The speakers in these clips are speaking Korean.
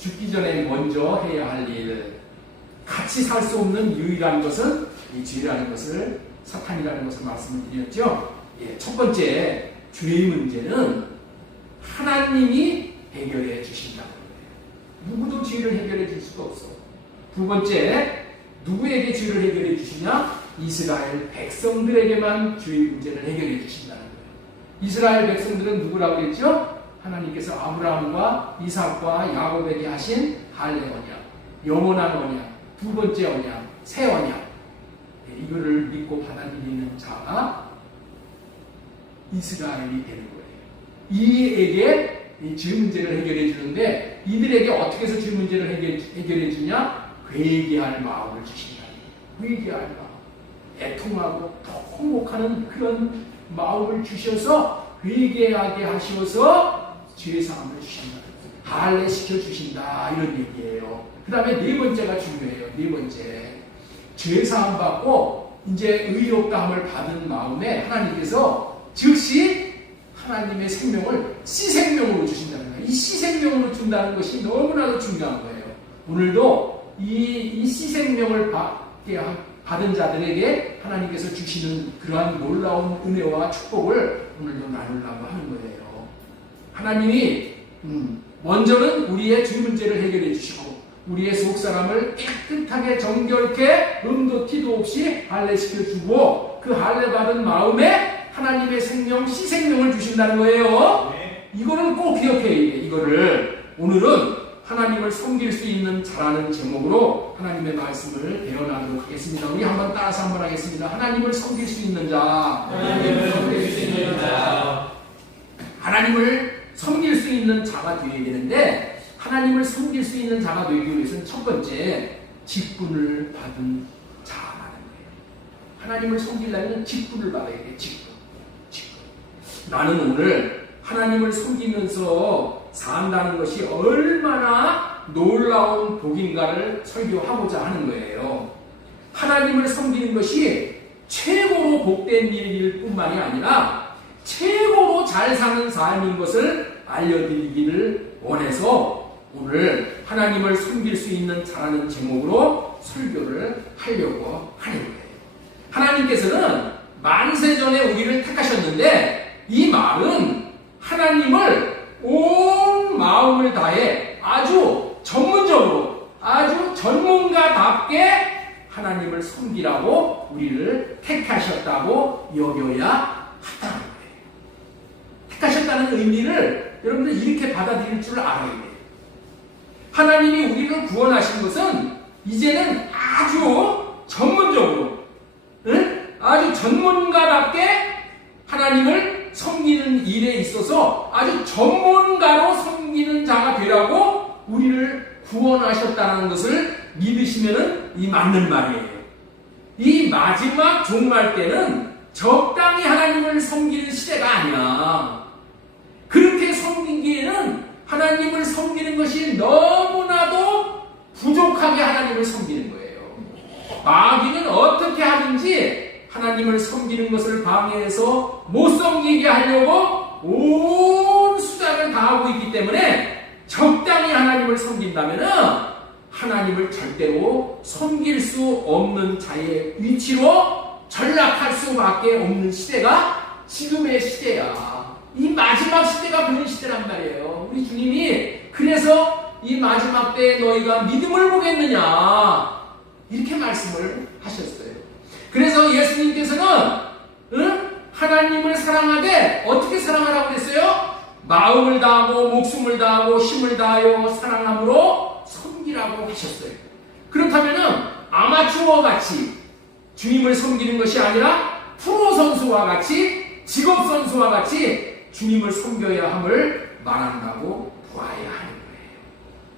죽기 전에 먼저 해야 할 일, 같이 살 수 없는 유일한 것은 이 죄라는 것을, 사탄이라는 것을 말씀을 드렸죠. 예, 첫 번째 죄의 문제는 하나님이 해결해 주신다는 거예요. 누구도 죄를 해결해 줄 수가 없어. 두 번째, 누구에게 죄를 해결해 주시냐? 이스라엘 백성들에게만 죄의 문제를 해결해 주신다는 거예요. 이스라엘 백성들은 누구라고 그랬죠? 하나님께서 아브라함과 이삭과 야곱에게 하신 할례 언약, 영원한 언약, 두 번째 언약, 새 언약, 이거를 믿고 받아들이는 자가 이스라엘이 되는 거예요. 이에게 이 죄 문제를 해결해 주는데, 이들에게 어떻게 해서 죄 문제를 해결해 주냐? 회개할 마음을 주신다. 회개할 마음, 애통하고 통곡하는 그런 마음을 주셔서 회개하게 하셔서 죄사함을 주신다. 할례 시켜주신다. 이런 얘기예요. 그 다음에 네 번째가 중요해요. 네 번째, 죄사함 받고 이제 의롭다함을 받은 마음에 하나님께서 즉시 하나님의 생명을 씨생명으로 주신다는 거예요. 이 씨생명으로 준다는 것이 너무나도 중요한 거예요. 오늘도 이 씨생명을 받은 자들에게 하나님께서 주시는 그러한 놀라운 은혜와 축복을 오늘도 나누려고 하는 거예요. 하나님이 먼저는 우리의 죄 문제를 해결해 주시고, 우리의 속사람을 깨끗하게 정결케 음도 티도 없이 할례시켜주고, 그 할례 받은 마음에 하나님의 생명, 씨생명을 주신다는 거예요. 이거는 꼭 기억해야 돼. 이거를 오늘은 하나님을 섬길 수 있는 자라는 제목으로 하나님의 말씀을 배워나가도록 하겠습니다. 우리 한번 따라서 한번 하겠습니다. 하나님을 섬길 수 있는 자. 하나님을 섬길 수 있는 자. 하나님을 섬길 수 있는 자가 되어야 되는데, 하나님을 섬길 수 있는 자가 되기 위해서는 첫 번째, 직분을 받은 자라는 거예요. 하나님을 섬기려면 직분을 받아야 돼요. 직분. 나는 오늘 하나님을 섬기면서 산다는 것이 얼마나 놀라운 복인가를 설교하고자 하는 거예요. 하나님을 섬기는 것이 최고로 복된 일일 뿐만이 아니라 최고로 잘 사는 삶인 것을 알려드리기를 원해서 오늘 하나님을 섬길 수 있는 자라는 제목으로 설교를 하려고 하는 거예요. 하나님께서는 만세전에 우리를 택하셨는데, 이 말은 하나님을 온 마음을 다해 아주 전문적으로, 아주 전문가답게 하나님을 섬기라고 우리를 택하셨다고 여겨야 한다는 거예요. 택하셨다는 의미를 여러분들 이렇게 받아들일 줄 알아야 돼요. 하나님이 우리를 구원하신 것은 이제는 아주 전문적으로, 아주 전문가답게 하나님을 섬기는 일에 있어서 아주 전문가로 섬기는 자가 되라고 우리를 구원하셨다는 것을 믿으시면은 이 맞는 말이에요. 이 마지막 종말 때는 적당히 하나님을 섬기는 시대가 아니야. 그렇게 섬기기에는 하나님을 섬기는 것이 너무나도 부족하게 하나님을 섬기는 거예요. 마귀는 어떻게 하든지 하나님을 섬기는 것을 방해해서 못 섬기게 하려고 온 수단을 다하고 있기 때문에, 적당히 하나님을 섬긴다면 하나님을 절대로 섬길 수 없는 자의 위치로 전락할 수밖에 없는 시대가 지금의 시대야. 이 마지막 시대가 그런 시대란 말이에요. 우리 주님이 그래서 이 마지막 때에 너희가 믿음을 보겠느냐, 이렇게 말씀을 하셨어요. 그래서 예수님께서는 하나님을 사랑하되 어떻게 사랑하라고 했어요? 마음을 다하고 목숨을 다하고 힘을 다하여 사랑함으로 섬기라고 하셨어요. 그렇다면 아마추어와 같이 주님을 섬기는 것이 아니라 프로 선수와 같이, 직업 선수와 같이 주님을 섬겨야 함을 말한다고 보아야 하는 거예요.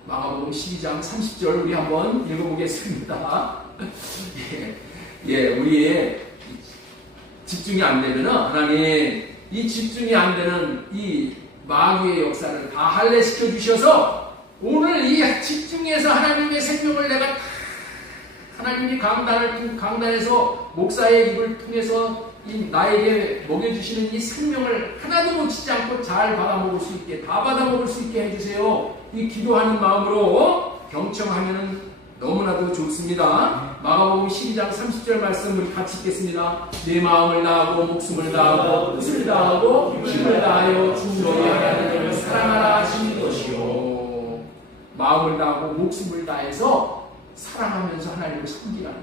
마가복음 12장 30절 우리 한번 읽어보겠습니다. 우리의 집중이 안 되면 하나님, 이 집중이 안 되는 이 마귀의 역사를 다 할례시켜 주셔서 오늘 이 집중해서 하나님의 생명을 내가 하나님이 강단에서 목사의 입을 통해서 이 나에게 먹여주시는 이 생명을 하나도 놓치지 않고 잘 받아먹을 수 있게, 다 받아먹을 수 있게 해주세요. 이 기도하는 마음으로 경청하면 너무나도 좋습니다. 마가복음 12장 30절 말씀 우리 같이 읽겠습니다. 내 마음을 다하고 목숨을 다하고 뜻을 다하고 힘을 다하여 주 너희 하나님을 사랑하라 하신 것이요. 마음을 다하고 목숨을 다해서 사랑하면서 하나님을 섬기라는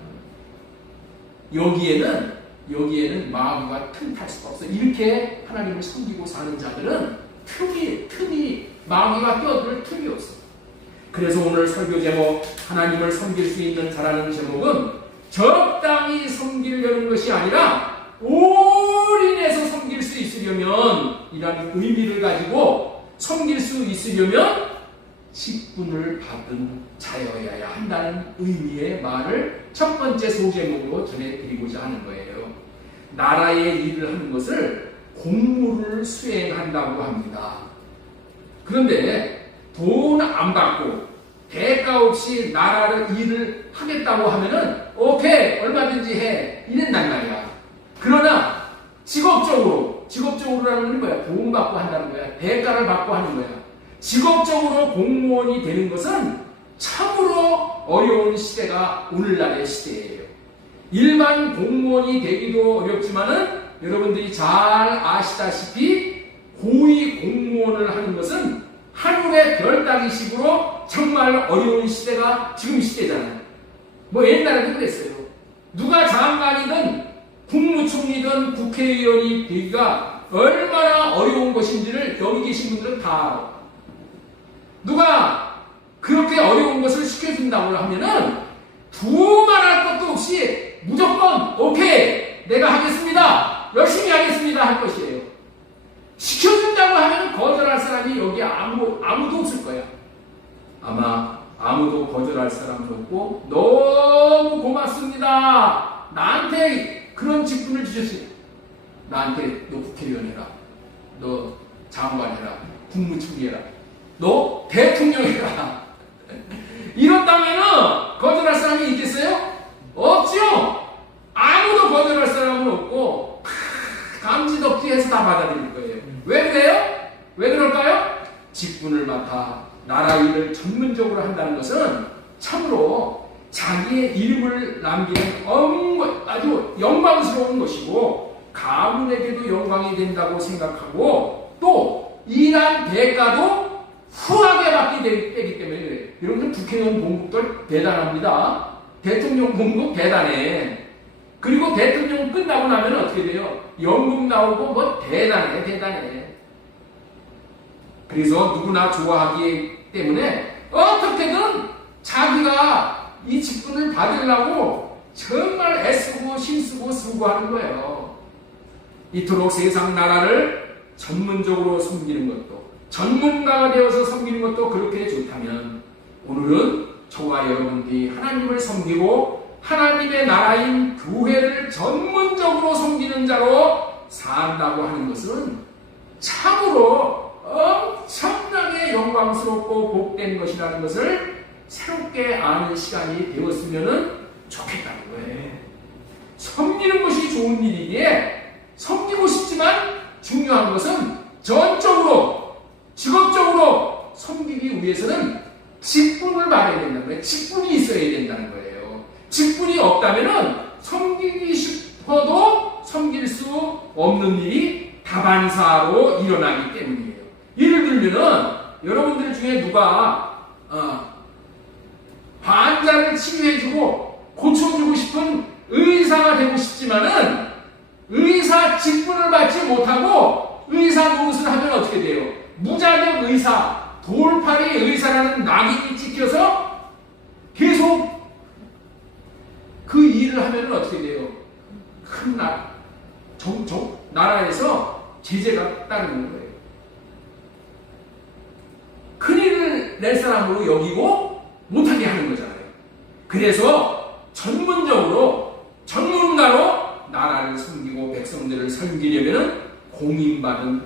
거예요. 여기에는 마음과 틈 탈 수가 없어. 이렇게 하나님을 섬기고 사는 자들은 틈이 마귀가 끼어들 틈이 없어. 그래서 오늘 설교 제목 하나님을 섬길 수 있는 자라는 제목은 적당히 섬기려는 것이 아니라 올인해서 섬길 수 있으려면 이라는 의미를 가지고 섬길 수 있으려면 직분을 받은 자여야 한다는 의미의 말을 첫 번째 소제목으로 전해드리고자 하는 거예요. 나라의 일을 하는 것을 공무를 수행한다고 합니다. 그런데 돈 안 받고 대가 없이 나라를 일을 하겠다고 하면은 오케이 얼마든지 해 이랬단 말이야. 그러나 직업적으로라는 건 뭐야? 돈 받고 한다는 거야. 대가를 받고 하는 거야. 직업적으로 공무원이 되는 것은 참으로 어려운 시대가 오늘날의 시대예요. 일반 공무원이 되기도 어렵지만은 여러분들이 잘 아시다시피 고위 공무원을 하는 것은 하늘의 별 따기식으로 정말 어려운 시대가 지금 시대잖아요. 뭐 옛날에도 그랬어요. 누가 장관이든 국무총리든 국회의원이 되기가 얼마나 어려운 것인지를 여기 계신 분들은 다 알아. 누가 그렇게 어려운 것을 시켜준다고 하면은 두말할 것도 없이 무조건 오케이 내가 하겠습니다 열심히 하겠습니다 할 것이에요. 시켜준다고 하면 거절할 사람이 여기 아무도 없을 거야. 아마 아무도 거절할 사람도 없고 너무 고맙습니다. 나한테 그런 직분을 주셨어요. 나한테 너 국회의원 해라. 너 장관 해라. 국무총리 해라. 너 대통령 해라. 이렇다면은 거절할 사람이 있겠어요? 없죠. 아무도 거절할 사람은 없고 감지덕지해서 다 받아들일 거예요. 왜 그래요? 왜 그럴까요? 직분을 맡아 나라 일을 전문적으로 한다는 것은 참으로 자기의 이름을 남기는 아주 영광스러운 것이고 가문에게도 영광이 된다고 생각하고 또 일한 대가도 후하게 받게 되기 때문에 그래요. 여러분들 국회의원 봉급도 대단합니다. 대통령 봉급 대단해. 그리고 대통령 끝나고 나면 어떻게 돼요? 연금 나오고 뭐 대단해. 그래서 누구나 좋아하기 때문에 어떻게든 자기가 이 직분을 받으려고 정말 애쓰고 힘쓰고 쓰고 하는 거예요. 이토록 세상 나라를 전문적으로 섬기는 것도 전문가가 되어서 섬기는 것도 그렇게 좋다면 오늘은 저와 여러분들이 하나님을 섬기고 하나님의 나라인 교회를 전문적으로 섬기는 자로 산다고 하는 것은 참으로 엄청나게 영광스럽고 복된 것이라는 것을 새롭게 아는 시간이 되었으면 좋겠다는 거예요. 섬기는 것이 좋은 일이기에 섬기고 싶지만 중요한 것은 전적으로 직업적으로 섬기기 위해서는 직분을 받아야 된다는 거예요. 직분이 있어야 된다는 거예요. 직분이 없다면은 섬기기 싶어도 섬길 수 없는 일이 다반사로 일어나기 때문이에요. 예를 들면은 여러분들 중에 누가 환자를 치료해주고 고쳐주고 싶은 의사가 되고 싶지만은 의사 직분을 받지 못하고 의사 노릇을 하면 어떻게 돼요? 무자격 의사, 돌팔이 의사라는 낙인이 찍혀서 계속 그 일을 하면 어떻게 돼요? 큰 나라에서 제재가 따르는 거예요. 큰일을 낼 사람으로 여기고 못하게 하는 거잖아요. 그래서 전문가로 나라를 섬기고 백성들을 섬기려면 공인받은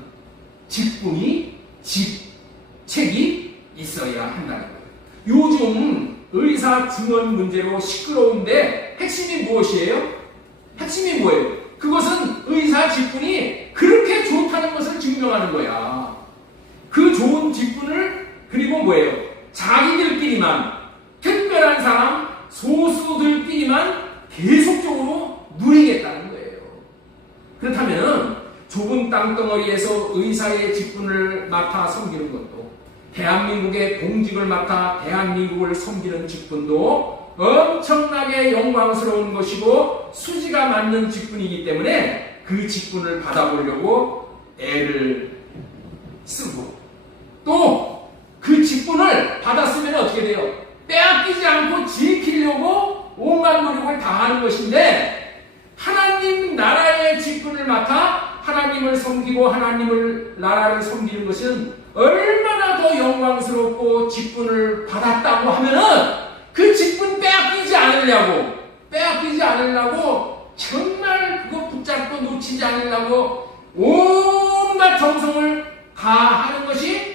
직분이 직책이 있어야 한다는 거예요. 요즘 의사 증언 문제로 시끄러운데 핵심이 무엇이에요? 핵심이 뭐예요? 그것은 직분이 그렇게 좋다는 것을 증명하는 거야. 그 좋은 직분을 그리고 뭐예요? 자기들끼리만, 특별한 사람, 소수들끼리만 계속적으로 누리겠다는 거예요. 그렇다면 좁은 땅덩어리에서 의사의 직분을 맡아 섬기는 것도, 대한민국의 공직을 맡아 대한민국을 섬기는 직분도 엄청나게 영광스러운 것이고 수지가 맞는 직분이기 때문에 그 직분을 받아보려고 애를 쓰고, 또 그 직분을 받았으면 어떻게 돼요? 빼앗기지 않고 지키려고 온갖 노력을 다하는 것인데, 하나님 나라의 직분을 맡아 하나님을 섬기고 하나님을 나라를 섬기는 것은 얼마나 더 영광스럽고 직분을 받았다고 하면은 그 직분 빼앗기지 않으려고 정말 그거 붙잡고 놓치지 않으려고 온갖 정성을 다하는 것이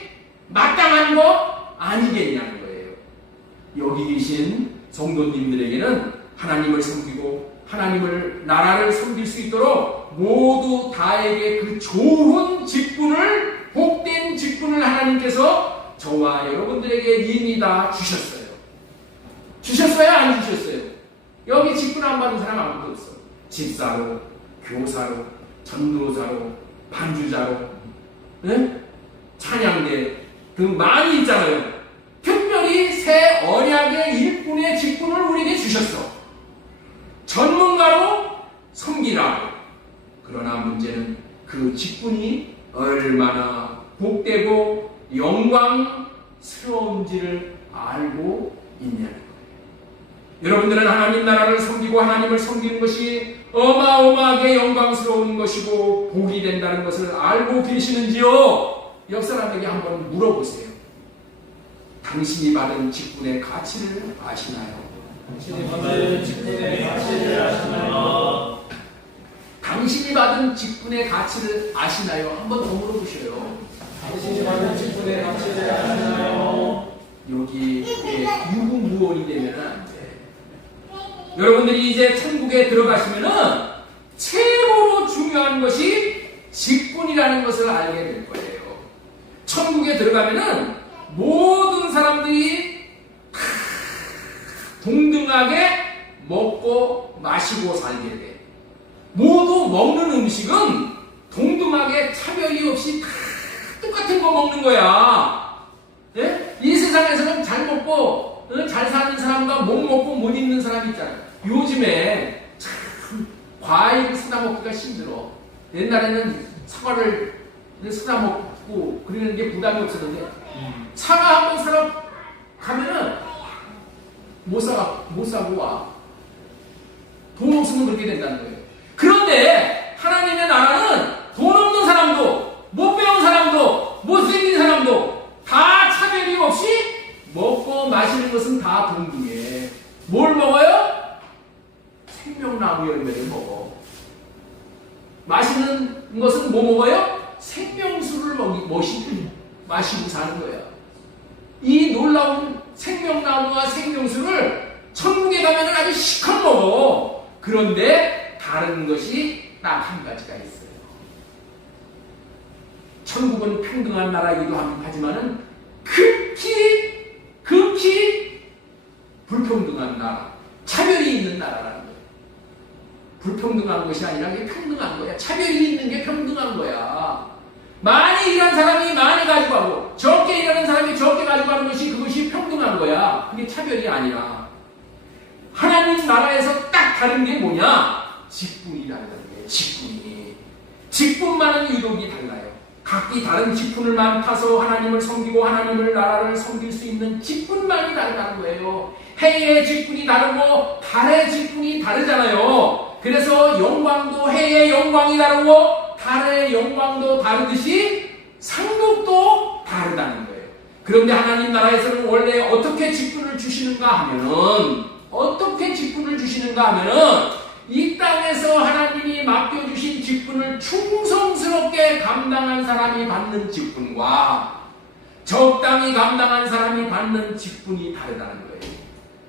마땅한 거 아니겠냐는 거예요. 여기 계신 성도님들에게는 하나님을 섬기고 하나님을 나라를 섬길 수 있도록 모두 다에게 그 좋은 직분을, 복된 직분을 하나님께서 저와 여러분들에게 이미 다 주셨어요. 주셨어요? 안 주셨어요? 여기 직분 안 받은 사람 아무도 없어. 집사로, 교사로, 전도사로, 반주자로, 네? 찬양대 등 많이 있잖아요. 특별히 새 언약의 일꾼의 직분을 우리에게 주셨어. 전문가로 섬기라고. 그러나 문제는 그 직분이 얼마나 복되고 영광스러운지를 알고 있냐는 거예요. 여러분들은 하나님 나라를 섬기고 하나님을 섬기는 것이 어마어마하게 영광스러운 것이고 복이 된다는 것을 알고 계시는지요? 옆 사람에게 한번 물어보세요. 당신이 받은 직분의 가치를 아시나요? 당신이 받은 직분의 가치를 아시나요? 당신이 받은 직분의 가치를 아시나요? 한번 더 물어보셔요. 당신이 받은 직분의 가치를 아시나요? 여기에 유구무원이 되면 안 돼. 여러분들이 이제 천국에 들어가시면은 최고로 중요한 것이 직분이라는 것을 알게 될 거예요. 천국에 들어가면은 모든 사람들이 동등하게 먹고 마시고 살게 돼. 모두 먹는 음식은 동등하게 차별이 없이 다 똑같은 거 먹는 거야. 예? 이 세상에서는 잘 먹고 잘 사는 사람과 못 먹고 못 입는 사람이 있잖아요. 요즘에 참 과일 쓰다 먹기가 힘들어. 옛날에는 사과를 쓰다 먹고 그러는 게 부담이 없었는데 사과 한번 사러 가면은 못 사고 와. 돈 없으면 그렇게 된다는 거예요. 그런데 하나님의 나라는 돈 없는 사람도 못 배운 사람도 못생긴 사람도 다 차별이 없이 먹고 마시는 것은 다 동등해. 뭘 먹어요? 생명나무 열매를 먹어. 마시는 것은 뭐 먹어요? 생명수를 마시고 사는 거야. 이 놀라운 생명나무와 생명수를 천국에 가면 아주 시컷 먹어. 그런데 다른 것이 딱 한 가지가 있어요. 천국은 평등한 나라이기도 하지만은 극히 불평등한 나라, 차별이 있는 나라라는 거예요. 불평등한 것이 아니라 그게 평등한 거야. 차별이 있는 게 평등한 거야. 많이 일한 사람이 많이 가지고 가고 적게 일하는 사람이 적게 가지고 가는 것이 그것이 평등한 거야. 그게 차별이 아니라 하나님 나라에서 딱 다른 게 뭐냐? 직분이라는 거예요. 직분만은 유독이 달라요. 각기 다른 직분을 맡아서 하나님을 섬기고 하나님을 나라를 섬길 수 있는 직분만이 다르다는 거예요. 해의 직분이 다르고 달의 직분이 다르잖아요. 그래서 영광도 해의 영광이 다르고 달의 영광도 다르듯이 상급도 다르다는 거예요. 그런데 하나님 나라에서는 원래 어떻게 직분을 주시는가 하면은 이 땅에서 하나님이 맡겨주신 직분을 충성스럽게 감당한 사람이 받는 직분과 적당히 감당한 사람이 받는 직분이 다르다는 거예요.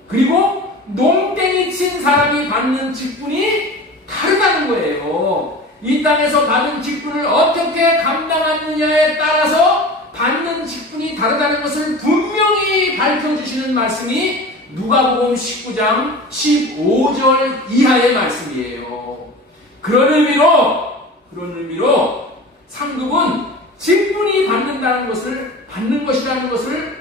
그리고 농땡이 친 사람이 받는 직분이 다르다는 거예요. 이 땅에서 받은 직분을 어떻게 감당하느냐에 따라서 받는 직분이 다르다는 것을 분명히 밝혀주시는 말씀이 누가복음 19장 15절 이하의 말씀이에요. 그런 의미로 상급은 직분이 받는 것이라는 것을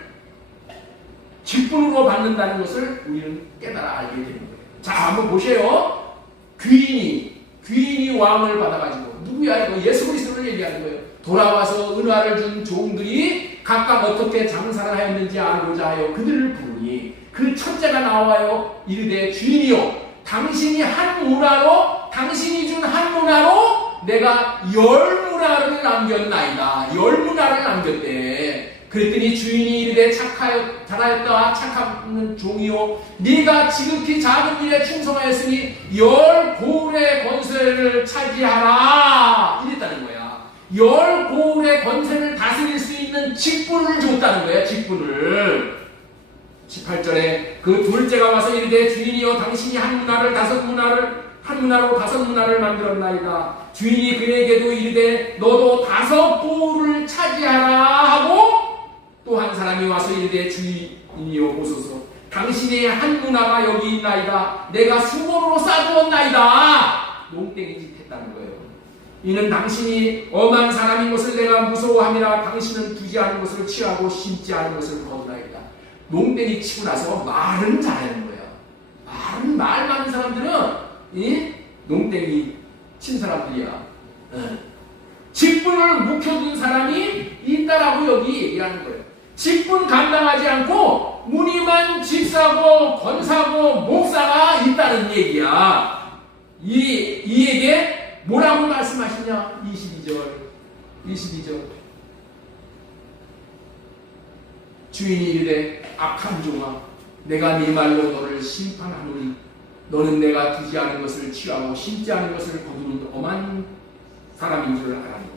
직분으로 받는다는 것을 우리는 깨달아 알게 되는 거예요. 자, 한번 보세요. 귀인이 왕을 받아가지고 누구야 이거? 예수 그리스도를 얘기하는 거예요. 돌아와서 은화를 준 종들이 각각 어떻게 장사를 하였는지 알고자 하여 그들을 부르니 그 첫째가 나와요. 이르되 주인이요, 당신이 준 한 문화로 내가 10문화를 남겼나이다. 10문화를 남겼대. 그랬더니 주인이 이르되 잘하였다 착한 종이요, 네가 지극히 작은 일에 충성하였으니 10고울의 권세를 차지하라 이랬다는 거야. 10고울의 권세를 다스릴 수 있는 직분을 줬다는 거야. 직분을. 18절에 그 둘째가 와서 이르되 주인이여, 당신이 한 문화로 5문화를 만들었나이다. 주인이 그에게도 이르되 너도 5고울을 차지하라 하고, 또 한 사람이 와서 이르되 주인이여 보소서, 당신의 한 문화가 여기 있나이다. 내가 수고로 싸두었나이다. 농땡이 짓 했다는 거예요. 이는 당신이 엄한 사람인 것을 내가 무서워함이라. 당신은 두지 않은 것을 취하고 심지 않은 것을 거두나이다. 농땡이 치고 나서 말은 잘하는 거야. 말 많은 사람들은 농땡이 친 사람들이야. 직분을 묵혀둔 사람이 있다라고 여기 얘기하는 거예요. 직분 감당하지 않고 무늬만 집사고 권사고 목사가 있다는 얘기야. 이에게 뭐라고 말씀하시냐? 22절. 주인이 이르되 악한 종아, 내가 네 말로 너를 심판하노니 너는 내가 두지 않은 것을 취하고 심지 않은 것을 거두는 엄한 사람인 줄 알았느냐.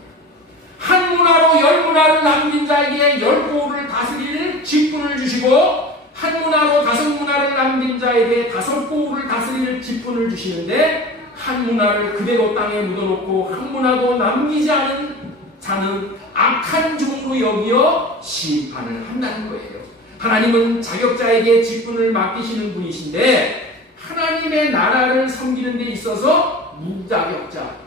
한 문화로 10문화를 남긴 자에게 10고울을 다스릴 직분을 주시고, 한 문화로 5문화를 남긴 자에게 5고울을 다스릴 직분을 주시는데, 한 문화를 그대로 땅에 묻어놓고 한 문화도 남기지 않은 자는 악한 종으로 여기어 심판을 한다는 거예요. 하나님은 자격자에게 직분을 맡기시는 분이신데, 하나님의 나라를 섬기는 데 있어서 무자격자,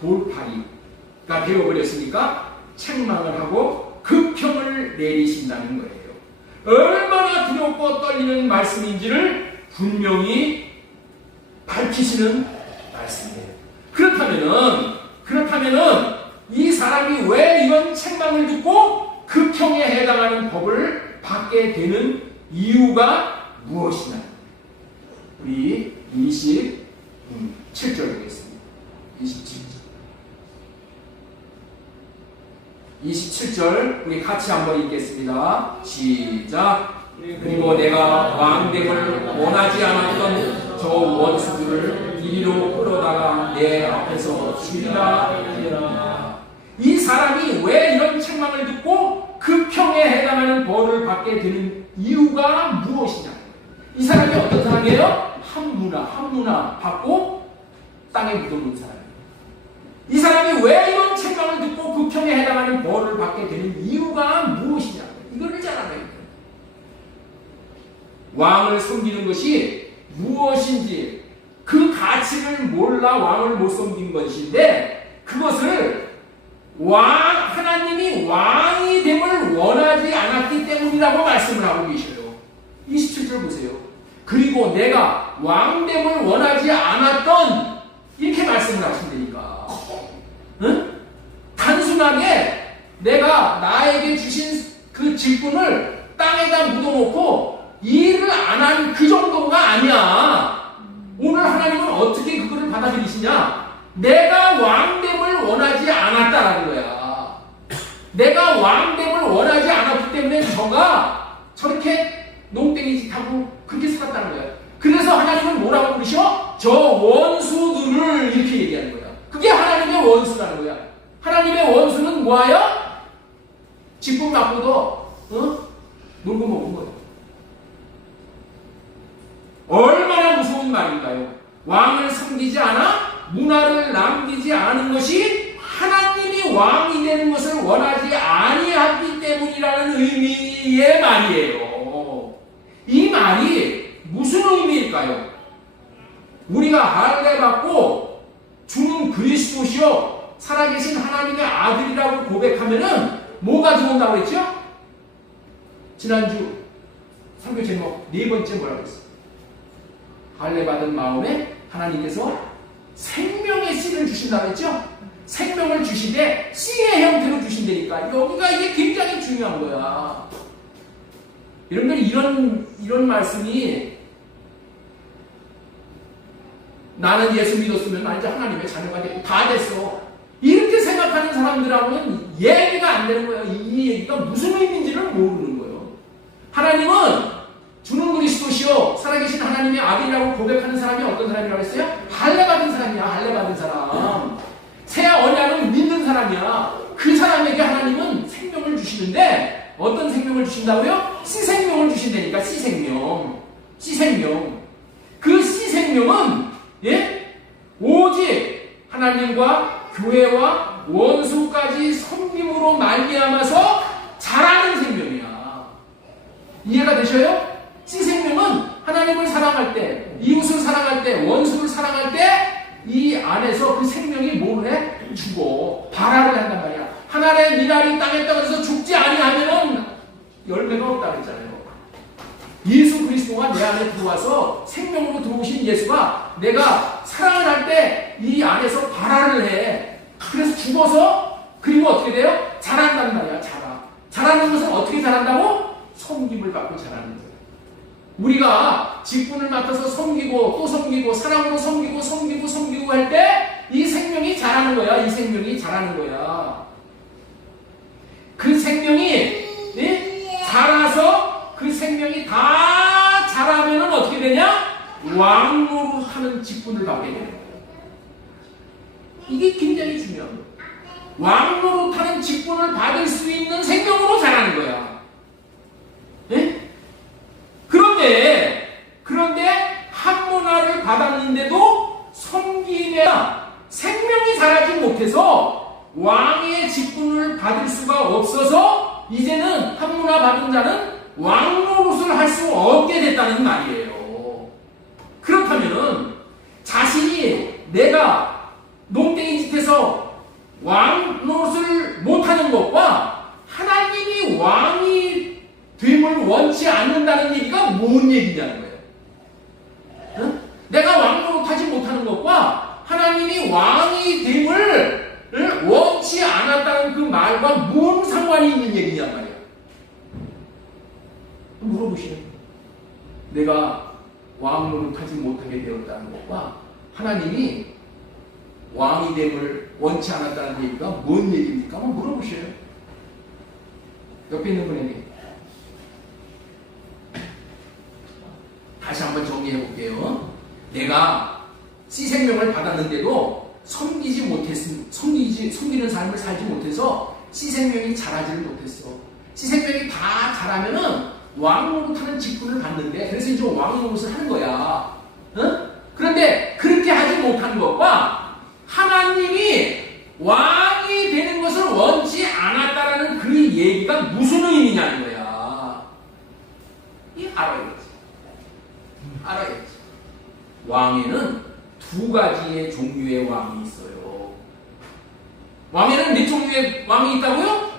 돌팔이가 되어버렸으니까 책망을 하고 급형을 내리신다는 거예요. 얼마나 두렵고 떨리는 말씀인지를 분명히 밝히시는 말씀이에요. 그렇다면은 이 사람이 왜 이런 책망을 듣고 급형에 해당하는 법을 받게 되는 이유가 무엇이냐? 우리 27절 보겠습니다. 27절 우리 같이 한번 읽겠습니다. 시작. 그리고 내가 왕됨을 원하지 않았던 저 원수들을 이리로 끌어다가 내 앞에서 죽이라 하였느니라. 이 사람이 왜 이런 책망을 듣고 급형에 해당하는 벌을 받게 되는 이유가 무엇이냐? 이 사람이 어떤 사람이에요? 한 문화 받고 땅에 묻어놓은 사람이에요. 이 사람이 왜 이런 책망을 듣고 급형에 해당하는 벌을 받게 되는 이유가 무엇이냐? 이거를 잘 알아야 돼요. 왕을 섬기는 것이 무엇인지 그 가치를 몰라 왕을 못 섬긴 것인데, 그것을 하나님이 왕이 됨을 원하지 않았기 때문이라고 말씀을 하고 계셔요. 27절 보세요. 그리고 내가 왕됨을 원하지 않았던, 이렇게 말씀을 하신다니까. 응? 단순하게 내가 나에게 주신 그 직분을 땅에다 묻어놓고 일을 안 한 그 정도가 아니야. 오늘 하나님은 어떻게 그거를 받아들이시냐? 내가 왕됨을 원하지 않았다라는 거야. 내가 왕됨을 원하지 않았기 때문에 저가 저렇게 농땡이 짓하고 그렇게 살았다는 거야. 그래서 하나님은 뭐라고 부르셔? 저 원수들을 이렇게 얘기하는 거야. 그게 하나님의 원수라는 거야. 하나님의 원수는 뭐예요? 직분 받고도 놀고 먹은 거예요. 얼마나 무서운 말인가요? 왕을 섬기지 않아 문화를 남기지 않은 것이 하나님이 왕이 되는 것을 원하지 아니하기 때문이라는 의미의 말이에요. 이 말이 무슨 의미일까요? 우리가 할례받고 주는 그리스도시요 살아계신 하나님의 아들이라고 고백하면은 뭐가 들어온다고 했죠? 지난주 설교 제목 네 번째 뭐라고 했어요? 할례받은 마음에 하나님께서 생명의 씨를 주신다고 했죠? 생명을 주시되 씨의 형태로 주신다니까. 여기가 이게 굉장히 중요한 거야. 여러분들 이런 말씀이 나는 예수 믿었으면 나 이제 하나님의 자녀가 되고 다 됐어. 이렇게 생각하는 사람들하고는 얘기가 안 되는 거예요. 이 얘기가 무슨 의미인지를 모르는 거예요. 하나님은 주는 그리스도시요 살아계신 하나님의 아들이라고 고백하는 사람이 어떤 사람이라고 했어요? 할례받은 사람이야. 할례받은 사람. 새 언약을 믿는 사람이야. 그 사람에게 하나님은 생명을 주시는데 어떤 생명을 주신다고요? 씨생명을 주신다니까. 씨생명. 그 씨생명은 오직 하나님과 교회와 원수까지 섬김으로 말미암아서 자라는 생명이야. 이해가 되셔요? 씨생명은 하나님을 사랑할 때, 이웃을 사랑할 때, 원수를 사랑할 때 이 안에서 그 생명이 뭘 해? 죽어. 발화를 한단 말이야. 하나의 미랄이 땅에 떨어져서 죽지 아니하면은 열매가 없다 그랬잖아요. 예수 그리스도가 내 안에 들어와서 생명으로 들어오신 예수가 내가 사랑을 할 때 이 안에서 발화를 해. 그래서 죽어서 그리고 어떻게 돼요? 자란단 말이야. 자라는 것은 어떻게 자란다고? 섬김을 받고 자라는 거예요. 우리가 직분을 맡아서 섬기고 또 섬기고 사랑으로 섬기고 할 때 이 생명이 자라는 거야. 이 생명이 자라는 거야. 그 생명이 자라서 그 생명이 다 자라면은 어떻게 되냐? 왕노릇하는 직분을 받게 돼요. 이게 굉장히 중요한 거예요. 왕노릇하는 직분을 받을 수 있는 생명으로 자라는 거야. 그런데 한문화를 받았는데도 섬김에 생명이 자라지 못해서 왕의 직분을 받을 수가 없어서 이제는 한문화 받은 자는 왕노릇을 할 수 없게 됐다는 말이에요. 그렇다면 자신이 내가 농땡이 짓에서 왕노릇을 못하는 것과 하나님이 왕이 됨을 원치 않는다는 얘기가 뭔 얘기냐는 거예요. 내가 왕노릇하지 못하는 것과 하나님이 왕이 됨을 원치 않았다는 그 말과 뭔 상관이 있는 얘기냔 말이야. 물어보시는 거예요. 내가 왕노릇하지 못하게 되었다는 것과 하나님이 왕이 됨을 원치 않았다는 얘기가 뭔 얘기입니까? 한번 물어보셔요. 옆에 있는 분에게. 다시 한번 정리해 볼게요. 내가 씨생명을 받았는데도 섬기는 삶을 살지 못해서 씨생명이 자라지를 못했어. 씨생명이 다 자라면은 왕노릇하는 직분을 받는데, 그래서 이제 왕노릇을 하는 거야. 그런데 그렇게 하지 못한 것과 하나님이 왕이 되는 것을 원치 않았다라는 그 얘기가 무슨 의미냐는 거야. 이 알아야겠지. 왕에는 두 가지의 종류의 왕이 있어요. 왕에는 몇 종류의 왕이 있다고요?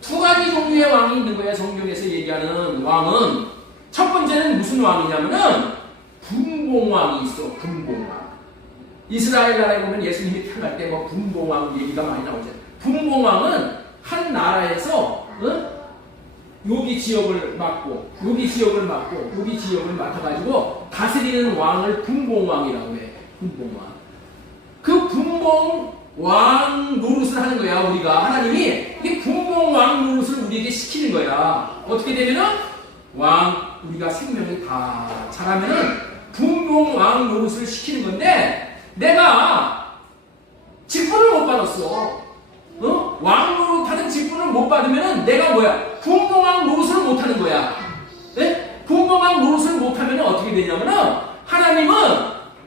두 가지 종류의 왕이 있는 거야. 성경에서 얘기하는 왕은 첫 번째는 무슨 왕이냐면은 분봉왕이 있어. 분봉왕. 이스라엘 나라에 보면 예수님이 태어날 때 뭐 분봉왕 얘기가 많이 나오잖아요. 분봉왕은 한 나라에서 여기 지역을 맡고 여기 지역을 맡고 여기 지역을 맡아가지고 다스리는 왕을 분봉왕이라고 해. 분봉왕. 그 분봉왕 노릇을 하는 거야. 우리가 하나님이 이 분봉왕 노릇을 우리에게 시키는 거야. 어떻게 되면은 우리가 생명이 다 자라면은 분봉왕 노릇을 시키는 건데, 내가 직분을 못 받았어. 왕 노릇하는 직분을 못 받으면은 내가 뭐야? 분봉왕 노릇을 못 하는 거야. 네? 분봉왕 노릇을 못 하면은 어떻게 되냐면은 하나님은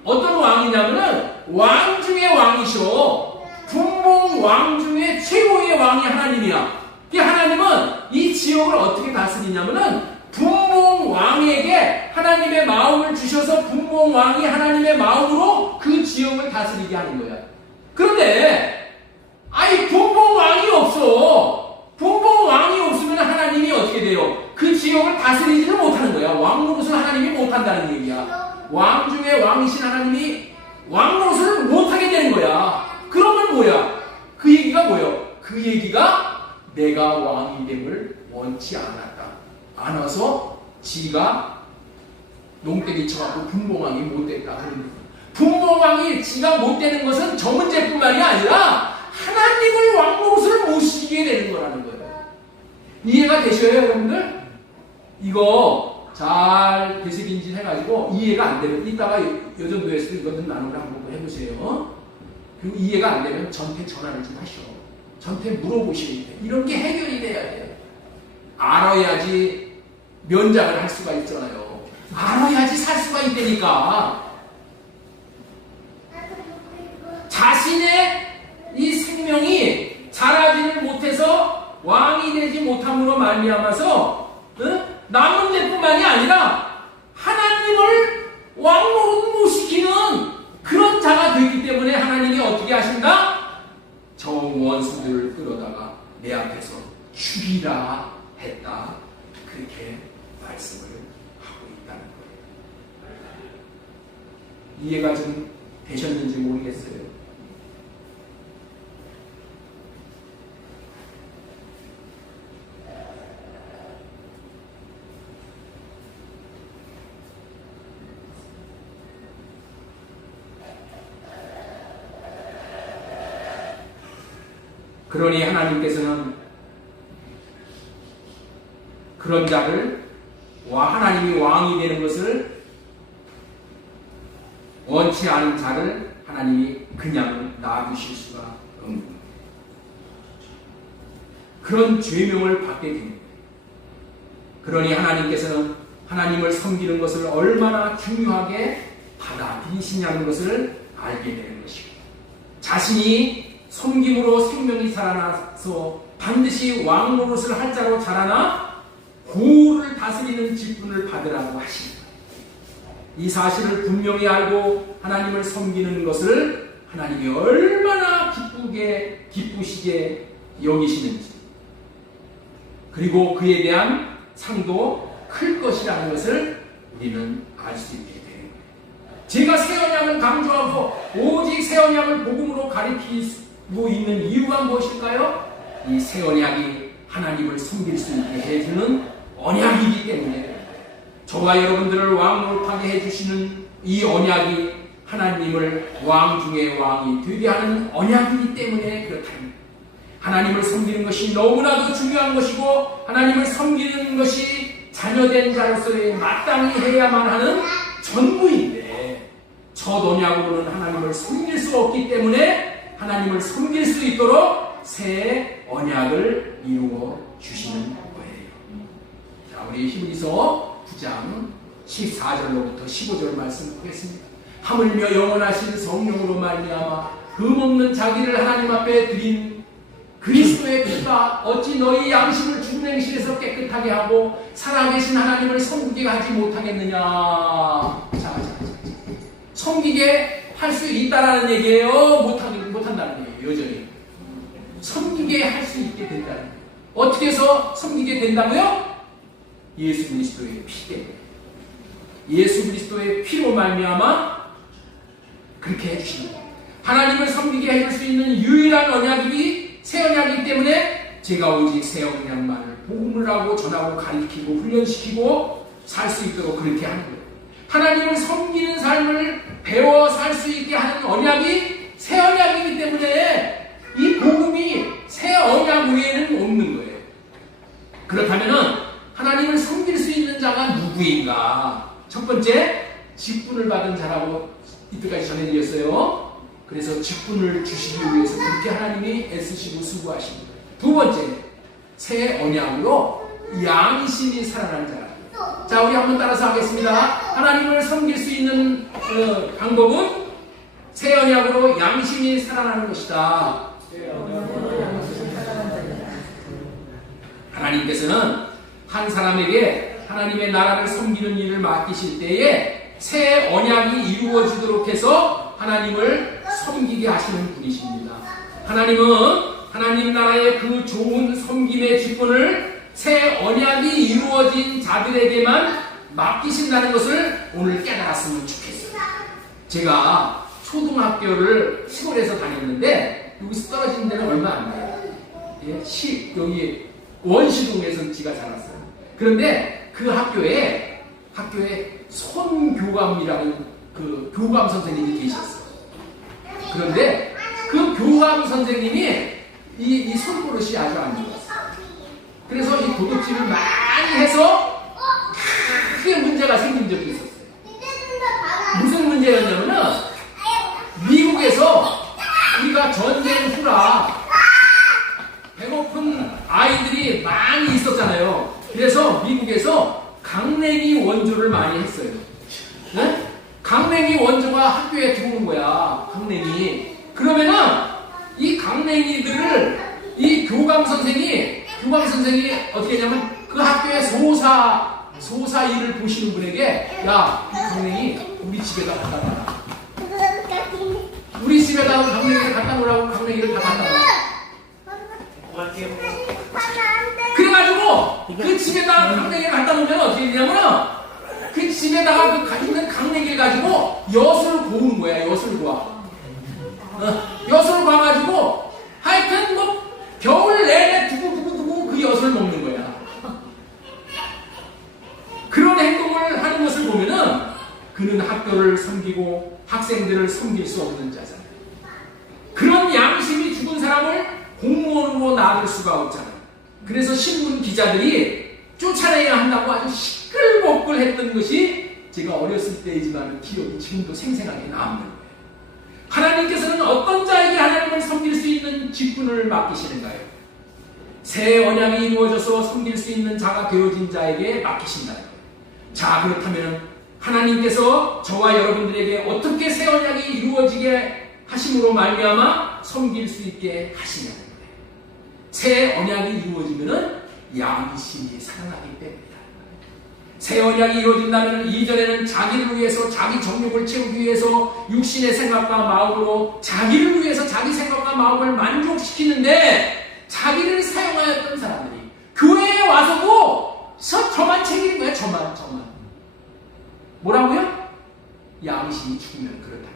어떤 왕이냐면은 왕 중의 왕이시오. 분봉 왕 중에 최고의 왕이 하나님이야. 이 하나님은 이 지역을 어떻게 다스리냐면은 분봉 왕에게 하나님의 마음을 주셔서 분봉 왕이 하나님의 마음으로 그 지역을 다스리게 하는 거야. 그런데 아이 분봉 왕이 없어. 분봉 왕이 없으면 하나님이 어떻게 돼요? 그 지역을 다스리지를 못하는 거야. 왕 노릇을 하나님이 못한다는 얘기야. 왕 중에 왕이신 하나님이 왕 노릇을 못하게 되는 거야. 그러면 뭐야? 그 얘기가 뭐예요? 그 얘기가 내가 왕이 됨을 원치 않아서 지가 농땡이 쳐갖고 분봉왕이 못됐다. 분봉왕이 지가 못되는 것은 저 문제뿐만이 아니라 하나님을 왕 노릇을 모시게 되는 거라는 거예요. 이해가 되셔요, 여러분들? 이거 잘 되새김질 해가지고 이해가 안 되면 이따가 여전도에서 이거는 나누고 한번 해보세요. 그리고 이해가 안 되면 전태 전화를 좀 하셔. 전태 물어보시면 돼. 이런 게 해결이 돼야 돼요. 알아야지 면장을 할 수가 있잖아요. 알아야지 살 수가 있다니까. 자신의 이 생명이 자라지를 못해서 왕이 되지 못함으로 말미암아서 남은 데뿐만이 아니라 하나님을 왕으로 모시키는 그런 자가 되기 때문에 하나님이 어떻게 하신다? 저 원수들을 끌어다가 내 앞에서 죽이라 했다. 그렇게 말씀을 하고 있다는 거예요. 이해가 좀 되셨는지 모르겠어요. 그러니 하나님께서는 그런 자를 하나님이 왕이 되는 것을 원치 않은 자를 하나님이 그냥 놔두실 수가 없는 거예요. 그런 죄명을 받게 됩니다. 그러니 하나님께서는 하나님을 섬기는 것을 얼마나 중요하게 받아들이시냐는 것을 알게 되는 것이고, 자신이 섬김으로 생명이 살아나서 반드시 왕 노릇을 할 자로 자라나 고를 다스리는 직분을 받으라고 하십니다. 이 사실을 분명히 알고 하나님을 섬기는 것을 하나님이 얼마나 기쁘시게 여기시는지, 그리고 그에 대한 상도 클 것이라는 것을 우리는 알 수 있게 됩니다. 제가 새 언약을 강조하고 오직 새 언약을 복음으로 가리키고 있는 이유가 무엇일까요? 이 새 언약이 하나님을 섬길 수 있게 해주는 언약이기 때문에, 저와 여러분들을 왕노릇하게 해주시는 이 언약이 하나님을 왕 중에 왕이 되게 하는 언약이기 때문에 그렇답니다. 하나님을 섬기는 것이 너무나도 중요한 것이고, 하나님을 섬기는 것이 자녀된 자로서의 마땅히 해야만 하는 전부인데, 첫 언약으로는 하나님을 섬길 수 없기 때문에 하나님을 섬길 수 있도록 새 언약을 이루어 주시는 거예요. 자, 우리 히브리서 9장 14절로부터 15절 말씀 보겠습니다. 하물며 영원하신 성령으로 말미암아 흠없는 자기를 하나님 앞에 드린 그리스도의 피가 어찌 너희 양심을 죽은 행실에서 깨끗하게 하고 살아계신 하나님을 섬기게 하지 못하겠느냐. 자. 섬기게 할 수 있다라는 얘기예요? 못한다는 얘기예요? 여전히 섬기게 할 수 있게 된다는 거예요. 어떻게 해서 섬기게 된다고요? 예수 그리스도의 피 때문에. 예수 그리스도의 피로 말미암아 그렇게 해주시는 거예요. 하나님을 섬기게 해줄 수 있는 유일한 언약이 새 언약이기 때문에 제가 오직 새 언약만을 복음을 하고 전하고 가르치고 훈련시키고 살 수 있도록 그렇게 하는 거예요. 하나님을 섬기는 삶을 배워 살 수 있게 하는 언약이 새 언약이기 때문에 이 복음이 새 언약 외에는 없는 거예요. 그렇다면 하나님을 섬길 수 있는 자가 누구인가? 첫 번째, 직분을 받은 자라고 이때까지 전해드렸어요. 그래서 직분을 주시기 위해서 그렇게 하나님이 애쓰시고 수고하십니다. 두 번째, 새 언약으로 양심이 살아난 자. 자, 우리 한번 따라서 하겠습니다. 하나님을 섬길 수 있는 방법은 새 언약으로 양심이 살아나는 것이다. 하나님께서는 한 사람에게 하나님의 나라를 섬기는 일을 맡기실 때에 새 언약이 이루어지도록 해서 하나님을 섬기게 하시는 분이십니다. 하나님은 하나님 나라의 그 좋은 섬김의 직분을 새 언약이 이루어진 자들에게만 맡기신다는 것을 오늘 깨달았으면 좋겠어요. 제가 초등학교를 시골에서 다녔는데 여기서 떨어진 데는 얼마 안 돼요. 예, 여기 원시동에서 지가 자랐어요. 그런데 그 학교에 손교감이라는 그 교감 선생님이 계셨어요. 그런데 그 교감 선생님이 이 손버릇이 아주 안 좋았어요. 그래서 이 도둑질을 많이 해서 크게 문제가 생긴 적이 있었어요. 무슨 문제였냐면은 미국에서 우리가 전쟁 후라 배고픈 아이들이 많이 있었잖아요. 그래서 미국에서 강냉이 원조를 많이 했어요. 네? 강냉이 원조가 학교에 들어오는 거야. 강냉이. 그러면은 이 강냉이들을 이 교감 선생이 어떻게 했냐면 그 학교의 소사 일을 보시는 분에게 야, 이 강냉이 우리 집에다 갖다 놔라. 우리 집에다 강냉이를 갖다 놓으라고 강냉이를 다 갖다 놔. 그래가지고 그 집에다가 강냉이를 갖다 놓으면 어떻게 되냐면 그 집에다가 그 있는 강냉이를 가지고 엿을 고우는 거야. 엿을 고아. 엿을 봐가지고 하여튼 뭐 겨울 내내 두고두고 그 엿을 먹는 거야. 그런 행동을 하는 것을 보면은 그는 학교를 섬기고 학생들을 섬길 수 없는 자잖아요. 그런 양심이 죽은 사람을 공무원으로 놔둘 수가 없잖아요. 그래서 신문 기자들이 쫓아내야 한다고 아주 시끌벅글 했던 것이 제가 어렸을 때이지만 기억이 지금도 생생하게 남는 거예요. 하나님께서는 어떤 자에게 하나님을 섬길 수 있는 직분을 맡기시는가요? 새 언약이 이루어져서 섬길 수 있는 자가 되어진 자에게 맡기신다는 거예요. 자, 그렇다면 하나님께서 저와 여러분들에게 어떻게 새 언약이 이루어지게 하심으로 말미암아 섬길 수 있게 하시냐는 거예요. 새 언약이 이루어지면은 양심이 살아나기 때문이다. 새 언약이 이루어진다면 이전에는 자기를 위해서 자기 정욕을 채우기 위해서 육신의 생각과 마음으로 자기를 위해서 자기 생각과 마음을 만족시키는데 자기를 사용하였던 사람들이 교회에 와서도 저만 챙기는 거예요. 저만. 뭐라고요? 양심이 죽으면 그렇답니다.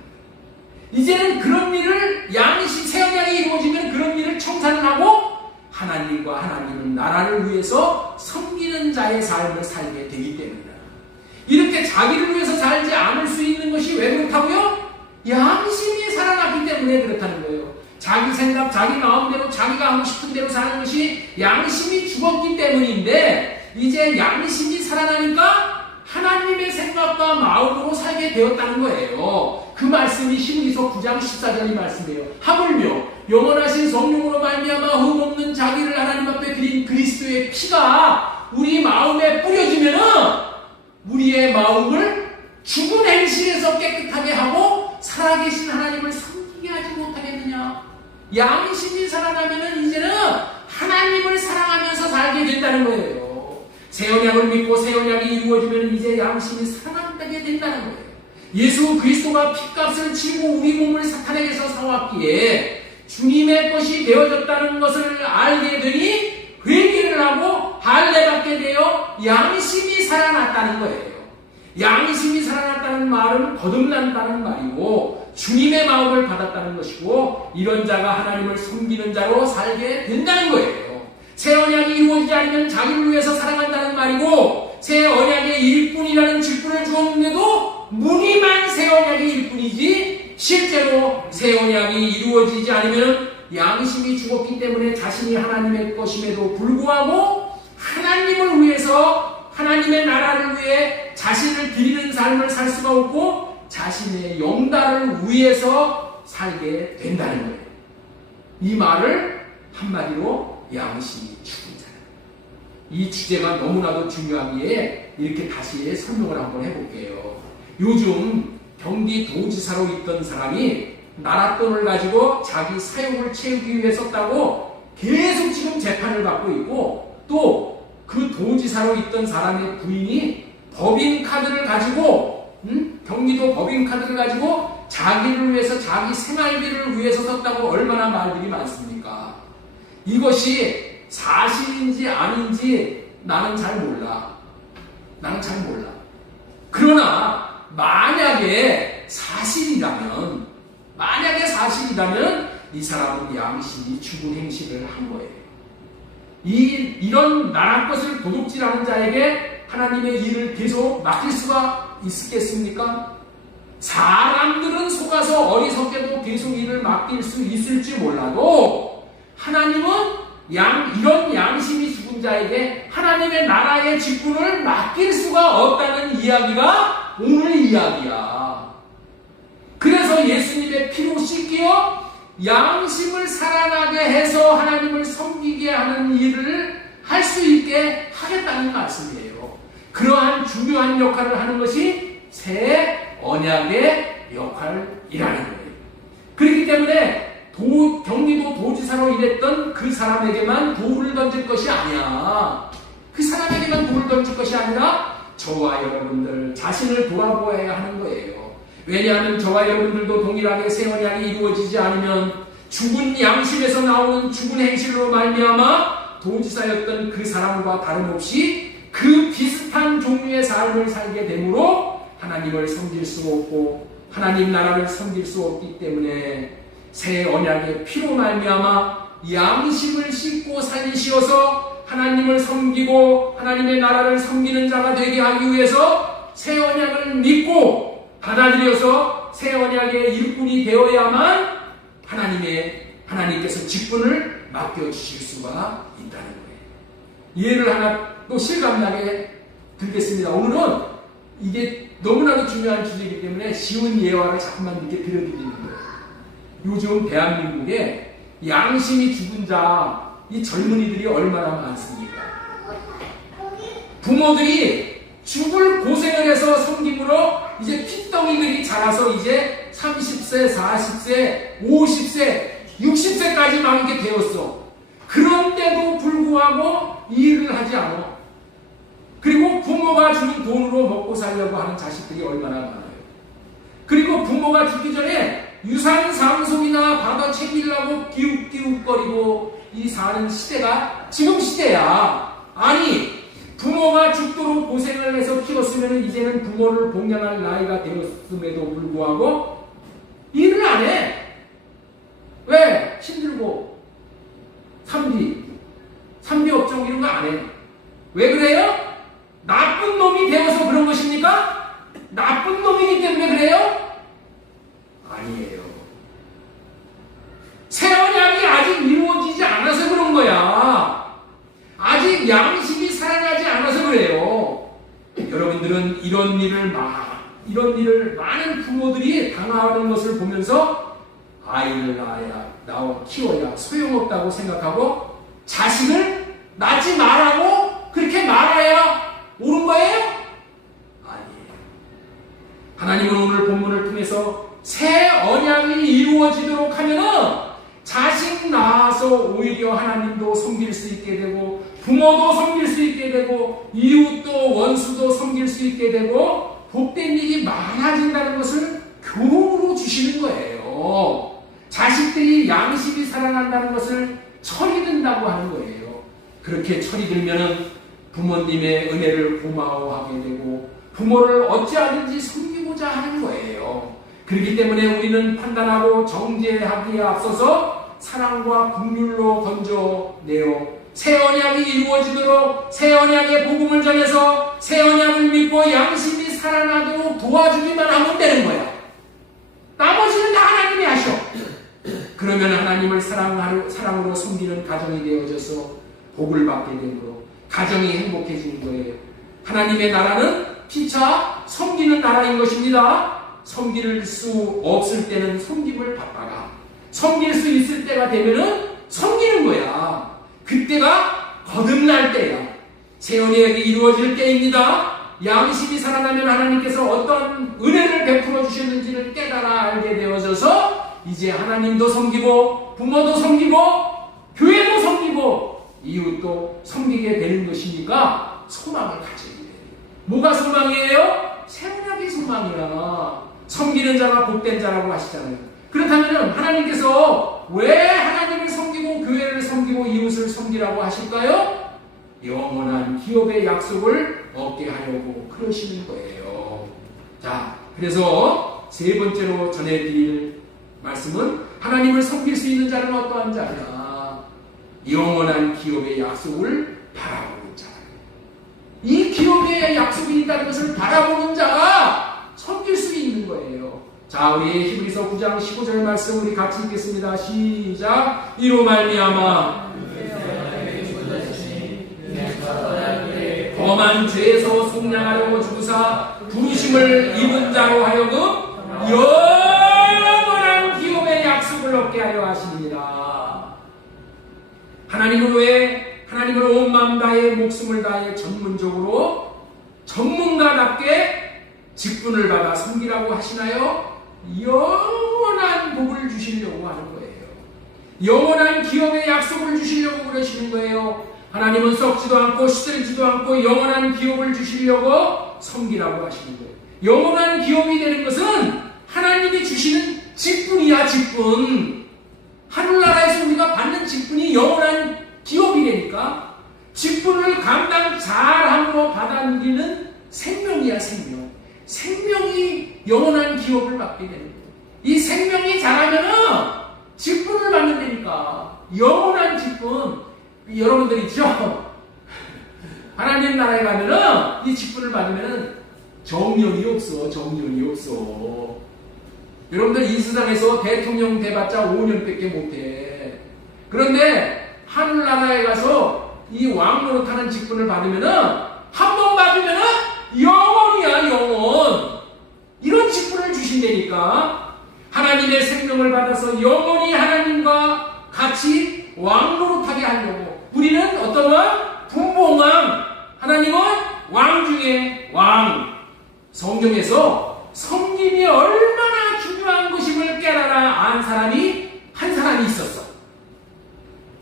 이제는 그런 일을 새 언약이 이루어지면 그런 일을 청산을 하고 하나님과 하나님의 나라를 위해서 섬기는 자의 삶을 살게 되기 때문이다. 이렇게 자기를 위해서 살지 않을 수 있는 것이 왜 그렇다고요? 양심이 살아났기 때문에 그렇다는 거예요. 자기 생각, 자기 마음대로 자기가 하고 싶은 대로 사는 것이 양심이 죽었기 때문인데 이제 양심이 살아나니까 하나님의 생각과 마음으로 살게 되었다는 거예요. 그 말씀이 히브리서 9장 14절의 말씀이에요. 하물며 영원하신 성령으로 말미암아 흠없는 자기를 하나님 앞에 드린 그리스도의 피가 우리 마음에 뿌려지면은 우리의 마음을 죽은 행실에서 깨끗하게 하고 살아계신 하나님을 섬기게 하지 못하겠느냐. 양심이 살아나면은 이제는 하나님을 사랑하면서 살게 된다는 거예요. 새 언약을 믿고 새 언약이 이루어지면 이제 양심이 살아나게 된다는 거예요. 예수 그리스도가 핏값을 치고 우리 몸을 사탄에게서 사왔기에 주님의 것이 되어졌다는 것을 알게 되니 회개를 하고 할례받게 되어 양심이 살아났다는 거예요. 양심이 살아났다는 말은 거듭난다는 말이고 주님의 마음을 받았다는 것이고 이런 자가 하나님을 섬기는 자로 살게 된다는 거예요. 새 언약이 이루어지지 않으면 자기를 위해서 살아간다는 말이고 새 언약의 일꾼이라는 직분을 주었는데도 무늬만 새 언약의 일꾼이지 실제로 새 언약이 이루어지지 않으면 양심이 죽었기 때문에 자신이 하나님의 것임에도 불구하고 하나님을 위해서 하나님의 나라를 위해 자신을 드리는 삶을 살 수가 없고 자신의 영달을 위해서 살게 된다는 거예요. 이 말을 한마디로 양심이 죽은 사람. 이 주제가 너무나도 중요하기에 이렇게 다시 설명을 한번 해볼게요. 요즘 경기도지사로 있던 사람이 나랏돈을 가지고 자기 사욕을 채우기 위해 썼다고 계속 지금 재판을 받고 있고, 또 그 도지사로 있던 사람의 부인이 법인카드를 가지고 경기도 법인카드를 가지고 자기를 위해서, 자기 생활비를 위해서 썼다고 얼마나 말들이 많습니까? 이것이 사실인지 아닌지 나는 잘 몰라. 그러나 만약에 사실이라면 이 사람은 양심이 죽은 행실을 한 거예요. 이런 나라 것을 도둑질하는 자에게 하나님의 일을 계속 맡길 수가 있겠습니까? 사람들은 속아서 어리석게도 계속 일을 맡길 수 있을지 몰라도 하나님은 이런 양심이 죽은 자에게 하나님의 나라의 직분을 맡길 수가 없다는 이야기가 오늘 이야기야. 그래서 예수님의 피로 씻기어 양심을 살아나게 해서 하나님을 섬기게 하는 일을 할 수 있게 하겠다는 말씀이에요. 그러한 중요한 역할을 하는 것이 새 언약의 역할이라는 거예요. 그렇기 때문에 경기도 도지사로 일했던 그 사람에게만 돌을 던질 것이 아니야. 그 사람에게만 돌을 던질 것이 아니라 저와 여러분들 자신을 돌아보아야 하는 거예요. 왜냐하면 저와 여러분들도 동일하게 새 언약이 이루어지지 않으면 죽은 양심에서 나오는 죽은 행실로 말미암아 도지사였던 그 사람과 다름없이 그 비슷한 종류의 삶을 살게 되므로 하나님을 섬길 수 없고 하나님 나라를 섬길 수 없기 때문에 새 언약의 피로 말미암아 양심을 씻고 살리시어서 하나님을 섬기고 하나님의 나라를 섬기는 자가 되게 하기 위해서 새 언약을 믿고 받아들여서 새 언약의 일꾼이 되어야만 하나님께서 직분을 맡겨주실 수가 있다는 거예요. 예를 하나 또 실감나게 들겠습니다. 오늘은 이게 너무나도 중요한 주제이기 때문에 쉬운 예화를 자꾸만 이렇게 들려드리는 거예요. 요즘 대한민국에 양심이 죽은 자, 이 젊은이들이 얼마나 많습니까? 부모들이 죽을 고생을 해서 섬김으로 이제 핏덩이들이 자라서 이제 30세, 40세, 50세, 60세까지 막 이렇게 되었어. 그런데도 불구하고 일을 하지 않아. 그리고 부모가 주는 돈으로 먹고 살려고 하는 자식들이 얼마나 많아요. 그리고 부모가 죽기 전에 유산 상속이나 받아 챙기려고 기웃기웃거리고 이 사는 시대가 지금 시대야. 아니, 부모가 죽도록 고생을 해서 키웠으면 이제는 부모를 봉양할 나이가 되었음에도 불구하고 일을 안 해. 왜? 힘들고. 3D 업종 이런 거 안 해. 왜 그래요? 나쁜 놈이 되어서 그런 것입니까? 나쁜 놈이기 때문에 그래요? 아니에요. 새 언약이 아직 이루어지지 않아서 그런 거야. 아직 양심이 살아나지 않아서 그래요. 여러분들은 이런 일을 많은 부모들이 당하는 것을 보면서 아이를 낳아 키워야 소용없다고 생각하고 자식을 낳지 말라고 그렇게 말아야 옳은 거예요? 아니에요. 하나님은 오늘 본문을 통해서 새 언약이 이루어지도록 하면은 자식 낳아서 오히려 하나님도 섬길 수 있게 되고 부모도 섬길 수 있게 되고 이웃도 원수도 섬길 수 있게 되고 복된 일이 많아진다는 것을 교훈으로 주시는 거예요. 자식들이 양심이 살아난다는 것을 철이든다고 하는 거예요. 그렇게 철이들면은 부모님의 은혜를 고마워하게 되고 부모를 어찌하든지 섬기고자 하는 거예요. 그렇기 때문에 우리는 판단하고 정죄하기에 앞서서 사랑과 긍휼로 건져내어 새 언약이 이루어지도록 새 언약의 복음을 전해서 새 언약을 믿고 양심이 살아나도록 도와주기만 하면 되는 거야. 나머지는 다 하나님이 하셔. 그러면 하나님을 사랑으로 섬기는 가정이 되어져서 복을 받게 되므로 가정이 행복해지는 거예요. 하나님의 나라는 피차 섬기는 나라인 것입니다. 섬길 수 없을 때는 섬김을 받다가 섬길 수 있을 때가 되면은 섬기는 거야. 그때가 거듭날 때야. 새 언약이 이루어질 때입니다. 양심이 살아나면 하나님께서 어떤 은혜를 베풀어 주셨는지를 깨달아 알게 되어져서 이제 하나님도 섬기고 부모도 섬기고 교회도 섬기고 이웃도 섬기게 되는 것이니까 소망을 가지게 돼요. 뭐가 소망이에요? 생명이 소망이야. 섬기는 자가 복된 자라고 하시잖아요. 그렇다면 하나님께서 왜 하나님을 섬기고 교회를 섬기고 이웃을 섬기라고 하실까요? 영원한 기업의 약속을 얻게 하려고 그러시는 거예요. 자, 그래서 세 번째로 전해드릴 말씀은 하나님을 섬길 수 있는 자는 어떠한 자냐? 영원한 기업의 약속을 바라보는 자. 이 기업의 약속이 있다는 것을 바라보는 자가 섬길 수 있는 거예요. 자, 우리 히브리서 9장 15절 말씀 우리 같이 읽겠습니다. 시작. 이로 말미암아 범한 죄에서 속량하려고 주사 부르심을 입은 자로 하여금 영원한 기업의 약속을 얻게 하려 하십니다. 하나님을 온 마음 다해 목숨을 다해 전문적으로 전문가답게 직분을 받아 섬기라고 하시나요? 영원한 복을 주시려고 하는 거예요. 영원한 기업의 약속을 주시려고 그러시는 거예요. 하나님은 썩지도 않고 시들지도 않고 영원한 기업을 주시려고 섬기라고 하시는 거예요. 영원한 기업이 되는 것은 하나님이 주시는 직분이야, 직분. 하늘나라에서 우리가 받는 직분이 영원한 기업이 되니까 직분을 감당 잘함으로 받아들이는 생명이야, 생명. 생명이 영원한 기업을 받게 되는 거예요. 이 생명이 자라면은 직분을 받는다니까. 영원한 직분. 여러분들 있죠? 하나님 나라에 가면은 이 직분을 받으면은 정년이 없어. 정년이 없어. 여러분들 이 세상에서 대통령 돼봤자 5년밖에 못해. 그런데 하늘나라에 가서 이 왕 노릇하는 직분을 받으면은 한 번 받으면은 영원이야, 영원. 이런 직분을 주신다니까. 하나님의 생명을 받아서 영원히 하나님과 같이 왕 노릇하게 하려고. 우리는 어떤 왕? 분봉왕. 하나님은 왕 중에 왕. 성경에서 성님이 얼마나 중요한 것임을 깨달아 안 사람이 한 사람이 있었어.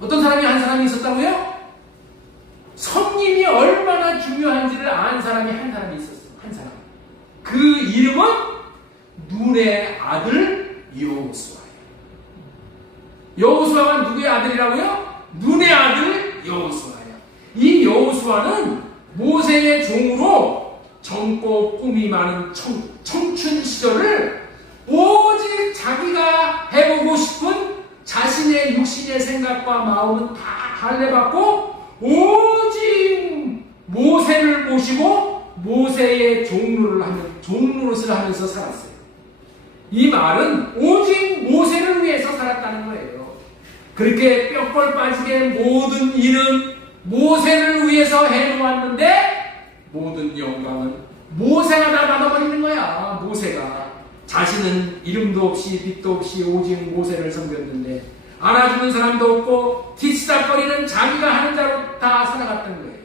어떤 사람이 한 사람이 있었다고요? 성님이 얼마나 중요한지를 안 사람이 한 사람이 있었어. 한 사람. 그 이름은 눈의 아들 여호수아예요. 여호수아가 누구의 아들이라고요? 눈의 아들 여호수아예요. 이 여호수아는 모세의 종으로 젊고 꿈이 많은 청춘 시절을 오직 자기가 해보고 싶은 자신의 육신의 생각과 마음은 다 할례받고 오직 모세를 모시고 모세의 종노릇을 하면서 살았어요. 이 말은 오직 모세를 위해서 살았다는 거예요. 그렇게 뼈골 빠지게 모든 일은 모세를 위해서 해놓았는데 모든 영광은 모세가 다 받아버리는 거야. 모세가 자신은 이름도 없이 빛도 없이 오직 모세를 섬겼는데 알아주는 사람도 없고 뒤치다거리는 자기가 하는 자로 다 살아갔던 거예요.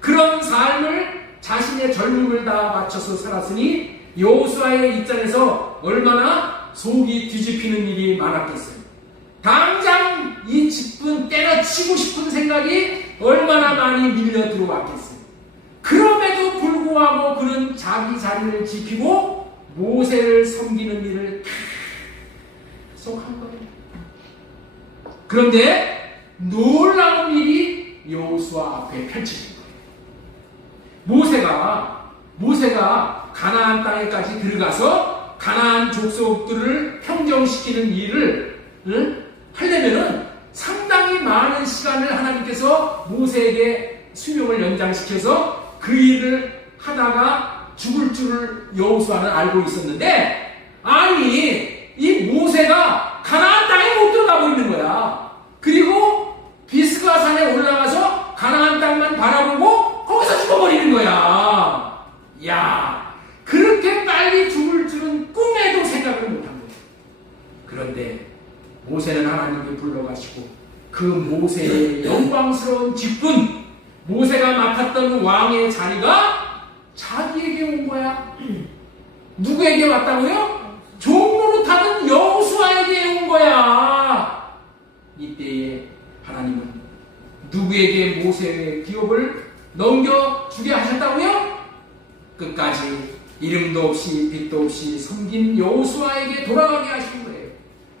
그런 삶을 자신의 젊음을 다 바쳐서 살았으니 여호수아의 입장에서 얼마나 속이 뒤집히는 일이 많았겠어요. 당장 이 직분 때려치고 싶은 생각이 얼마나 많이 밀려 들어왔겠어요. 그럼에도 불구하고 그는 자기 자리를 지키고 모세를 섬기는 일을 계속 한 거예요. 그런데 놀라운 일이 여호수아 앞에 펼쳐진 거예요. 모세가 가나안 땅에까지 들어가서 가나안 족속들을 평정시키는 일을 하려면은 상당히 많은 시간을 하나님께서 모세에게 수명을 연장시켜서 그 일을 하다가 죽을 줄을 여호수아는 알고 있었는데, 아니 이 모세가 가나안 땅에 못 들어가고 있는 거야. 그리고 비스가 산에 올라가서 가나안 땅만 바라보고 거기서 죽어버리는 거야. 야, 그렇게 빨리 죽을 줄은 꿈에도 생각을 못한 거예요. 그런데 모세는 하나님이 불러가시고 그 모세의 영광스러운 직분, 모세가 맡았던 왕의 자리가 자기 누구에게 온 거야? 누구에게 왔다고요? 종노릇하는 여호수아에게 온 거야. 이때에 하나님은 누구에게 모세의 기업을 넘겨주게 하셨다고요? 끝까지 이름도 없이 빛도 없이 섬긴 여호수아에게 돌아가게 하신 거예요.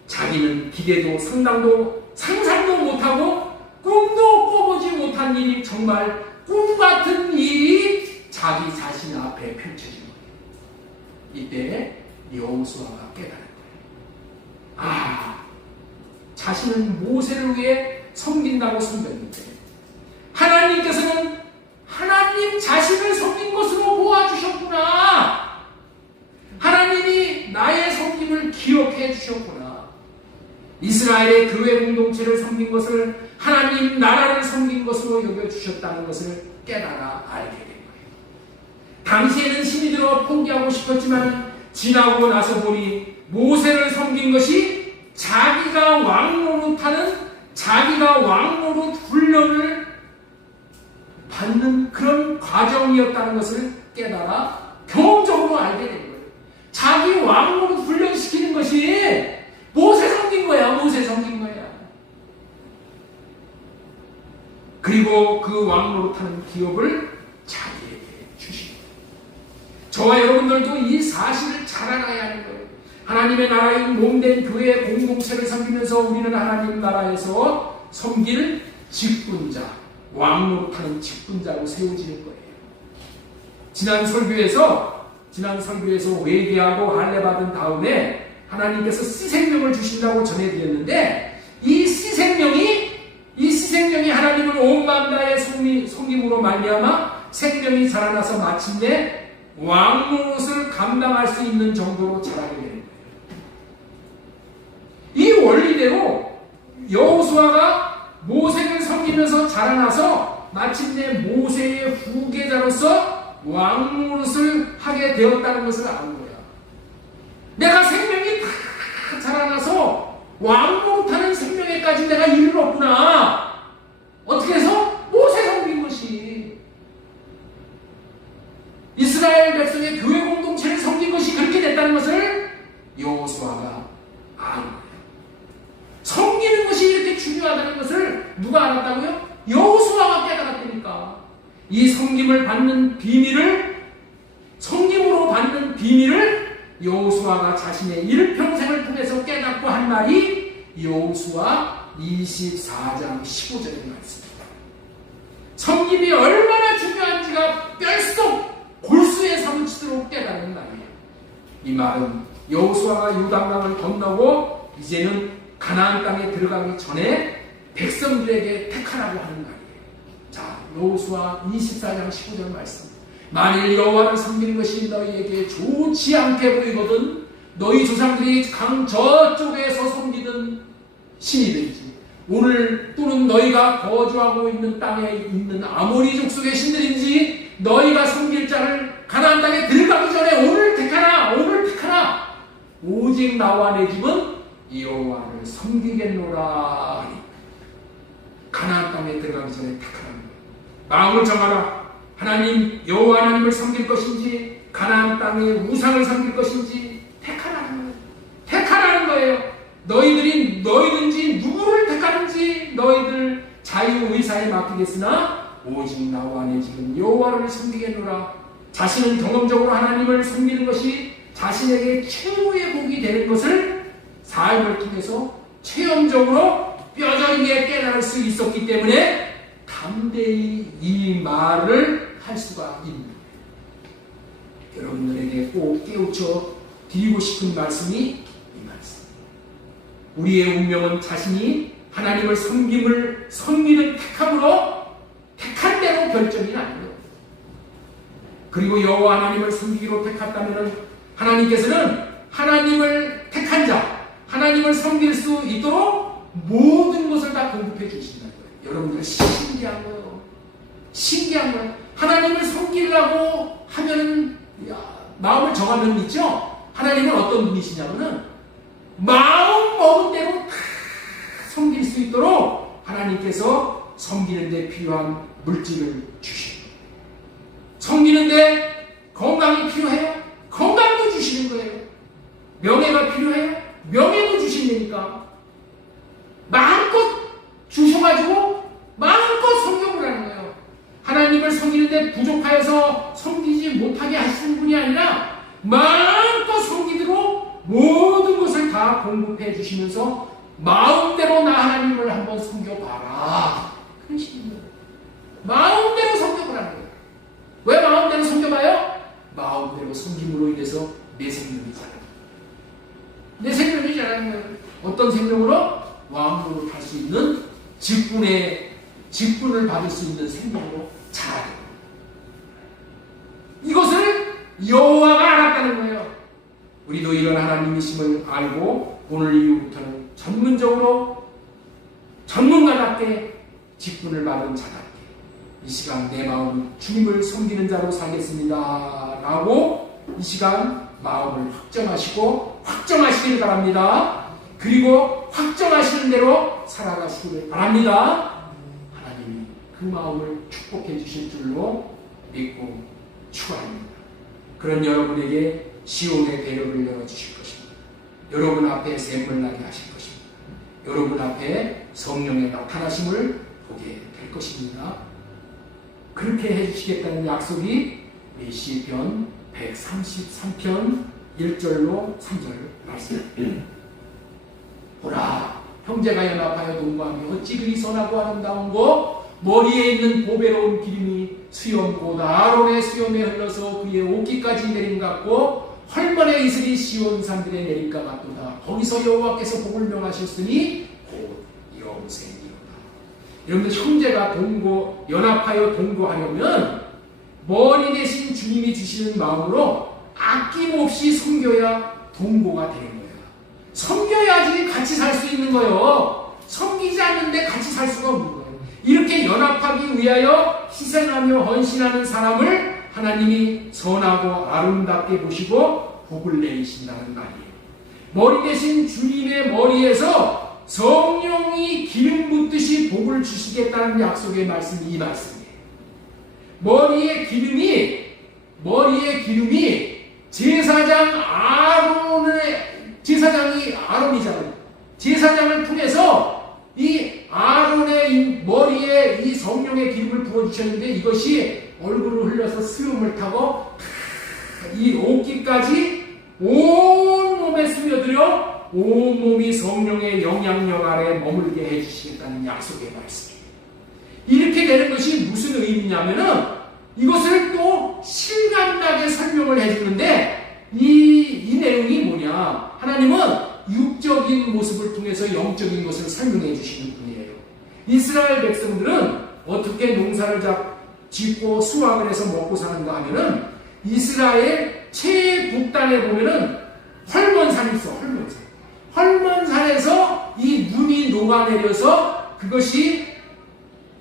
자기는 기대도 상상도 못하고 꿈도 꿔보지 못한 일이, 정말 꿈같은 일이 자기 자신 앞에 펼쳐진 거예요. 이때 여호수아가 깨달은 거예요. 자신은 모세를 위해 섬긴다고 섬겼는데 하나님께서는 하나님 자신을 섬긴 것으로 보아주셨구나. 하나님이 나의 섬김을 기억해 주셨구나. 이스라엘의 교회 공동체를 섬긴 것을 하나님 나라를 섬긴 것으로 여겨주셨다는 것을 깨달아 알게 된 거예요. 당시에는 힘이 들어 포기하고 싶었지만 지나고 나서 보니 모세를 섬긴 것이 자기가 왕노릇 훈련을 받는 그런 과정이었다는 것을 깨달아 경험적으로 알게 된 거예요. 자기 왕노릇 훈련시키는 것이 모세 섬긴 거야. 그리고 그 왕노릇하는 기업을 자기에게 주신 거예요. 저와 여러분들도 이 사실을 잘 알아야 하는 거예요. 하나님의 나라인 몸된 교회 공동체를 섬기면서 우리는 하나님 나라에서 섬길 직분자, 왕노릇하는 직분자로 세워지는 거예요. 지난 설교에서 회개하고 할례 받은 다음에 하나님께서 씨 생명을 주신다고 전해드렸는데, 이 씨 생명이 하나님을 온 마음 다해 섬김으로 말미암아 생명이 자라나서 마침내 왕노릇을 감당할 수 있는 정도로 자라게 되는 거예요. 이 원리대로 여호수아가 모세를 섬기면서 자라나서 마침내 모세의 후계자로서 왕노릇을 하게 되었다는 것을 아는 거야. 내가 생명이 다 자라나서 왕노릇하는 생명에까지 내가 이르렀구나. 어떻게 해서? 모세 섬긴 것이. 이스라엘 백성의 교회 공동체를 섬긴 것이 그렇게 됐다는 것을 여호수아가 아는 거예요. 섬기는 것이 이렇게 중요하다는 것을 누가 알았다고요? 여호수아가 깨달았다니까. 이 섬김으로 받는 비밀을 여호수아가 자신의 일평생을 통해서 깨닫고 한 말이 여호수아 24장 15절의 말씀입니다. 섬김이 얼마나 중요한지가 뼛속 골수에 사무치도록 깨닫는 말이에요. 이 말은 여호수아가 요단강을 건너고 이제는 가나안 땅에 들어가기 전에 백성들에게 택하라고 하는 말이에요. 자, 여호수아 24장 15절 말씀. 만일 여호와를 섬기는 것이 너희에게 좋지 않게 보이거든 너희 조상들이 강 저쪽에서 섬기던 신이든지 오늘 또는 너희가 거주하고 있는 땅에 있는 아모리 족속의 신들인지 너희가 섬길 자를 가나안 땅에 들어가기 전에 오늘 택하라. 오직 나와 내 집은 여호와를 섬기겠노라. 가나안 땅에 들어가기 전에 택하라는 거예요. 마음을 정하라. 하나님, 여호와 하나님을 섬길 것인지 가나안 땅의 우상을 섬길 것인지 택하라는 거예요. 너희든지 누구를 택하는지 너희들 자유의사에 맡기겠으나 오직 나와 내 집은 여호와를 섬기겠노라. 자신은 경험적으로 하나님을 섬기는 것이 자신에게 최고의 복이 되는 것을 삶을 통해서 체험적으로 뼈저리게 깨달을 수 있었기 때문에 담대히 이 말을 할 수가 있는 거예요. 여러분들에게 꼭 깨우쳐 드리고 싶은 말씀이 이 말씀. 우리의 운명은 자신이 하나님을 섬기는 택함으로 택한 대로 결정이 나요. 그리고 여호와 하나님을 섬기기로 택했다면 하나님께서는 하나님을 택한 자, 하나님을 섬길 수 있도록 모든 것을 다 공급해 주신다는 거예요. 여러분들 신기한 거예요. 하나님을 섬기려고 하면 마음을 정하면 있죠. 하나님은 어떤 분이시냐면은 마음 먹은 대로 다 섬길 수 있도록 하나님께서 섬기는 데 필요한 물질을 주십니다. 섬기는 데 건강이 위해서 섬기지 못하게 하시는 분이 아니라 마음껏 섬기도록 모든 것을 다 공급해 주시면서 마음대로 나 하나님을 한번 섬겨봐라. 그러시는 거예요. 마음대로 섬겨보라는 거예요. 왜 마음대로 섬겨봐요? 마음대로 섬김으로 인해서 내 생명이 자라는 거예요. 내 생명이 자라는 거예요. 어떤 생명으로? 왕으로 갈 수 있는 직분을 받을 수 있는 생명으로 자라는 거예요. 이것을 여호와가 알았다는 거예요. 우리도 이런 하나님이심을 알고 오늘 이후부터는 전문가답게 직분을 받은 자답게 이 시간 내 마음은 주님을 섬기는 자로 살겠습니다 라고 이 시간 마음을 확정하시길 바랍니다. 그리고 확정하시는 대로 살아가시길 바랍니다. 하나님이 그 마음을 축복해 주실 줄로 믿고 축원합니다. 그런 여러분에게 시온의 대로를 열어주실 것입니다. 여러분 앞에 샘물 나게 하실 것입니다. 여러분 앞에 성령의 나타나심을 보게 될 것입니다. 그렇게 해주시겠다는 약속이 시편 133편 1절로 3절 말씀. 보라, 형제가 연합하여 동거하며 어찌 그리 선하고 아름다운고 머리에 있는 보배로운 기름이 수염 곧 아론의 수염에 흘러서 그의 옷깃까지 내림 같고 헐먼의 이슬이 시온 산들에 내림 것 같도다. 거기서 여호와께서 복을 명하셨으니 곧 영생이로다. 여러분들 형제가 연합하여 동거하려면 머리 대신 주님이 주시는 마음으로 아낌없이 섬겨야 동거가 되는 거예요. 섬겨야지 같이 살 수 있는 거예요. 섬기지 않는데 같이 살 수가 없는 거예요. 이렇게 연합하기 위하여 희생하며 헌신하는 사람을 하나님이 선하고 아름답게 보시고 복을 내리신다는 말이에요. 머리 대신 주님의 머리에서 성령이 기름 붓듯이 복을 주시겠다는 약속의 말씀이 이 말씀이에요. 머리의 기름이 제사장이 아론이잖아요. 제사장을 통해서 이 아론의 머리에 이 성령의 기름을 부어주셨는데 이것이 얼굴을 흘려서 수염을 타고 이 옷깃까지 온 몸에 스며들어 온 몸이 성령의 영향력 아래 머물게 해주시겠다는 약속의 말씀이에요. 이렇게 되는 것이 무슨 의미냐면은 이것을 또 실감나게 설명을 해주는데 이 내용이 뭐냐? 하나님은 육적인 모습을 통해서 영적인 것을 설명해 주시는 분이에요. 이스라엘 백성들은 어떻게 농사를 짓고 수확을 해서 먹고 사는가 하면은 이스라엘 최북단에 보면은 헐몬산이 있어. 헐몬산에서 이 눈이 녹아내려서 그것이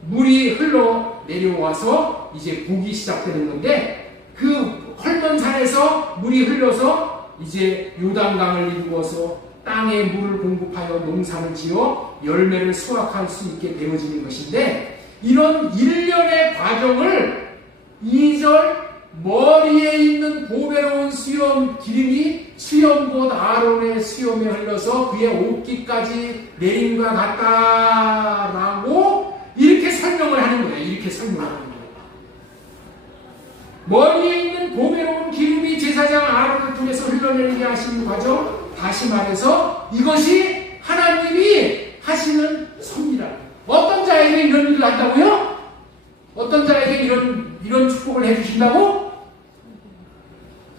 물이 흘러 내려와서 이제 복이 시작되는 건데 그 헐몬산에서 물이 흘러서 이제 요단강을 이루어서 땅에 물을 공급하여 농사를 지어 열매를 수확할 수 있게 되어지는 것인데 이런 일련의 과정을 2절 머리에 있는 보배로운 기름이 곧 아론의 수염에 흘러서 그의 옷깃까지 내림과 같다라고 이렇게 설명을 하는 거예요. 머리에 있는 보배로운 기름이 제사장 아론을 통해서 흘러내리게 하시는 과정, 다시 말해서 이것이 하나님이 하시는 섭리라. 어떤 자에게 이런 일을 한다고요? 어떤 자에게 이런 축복을 해주신다고?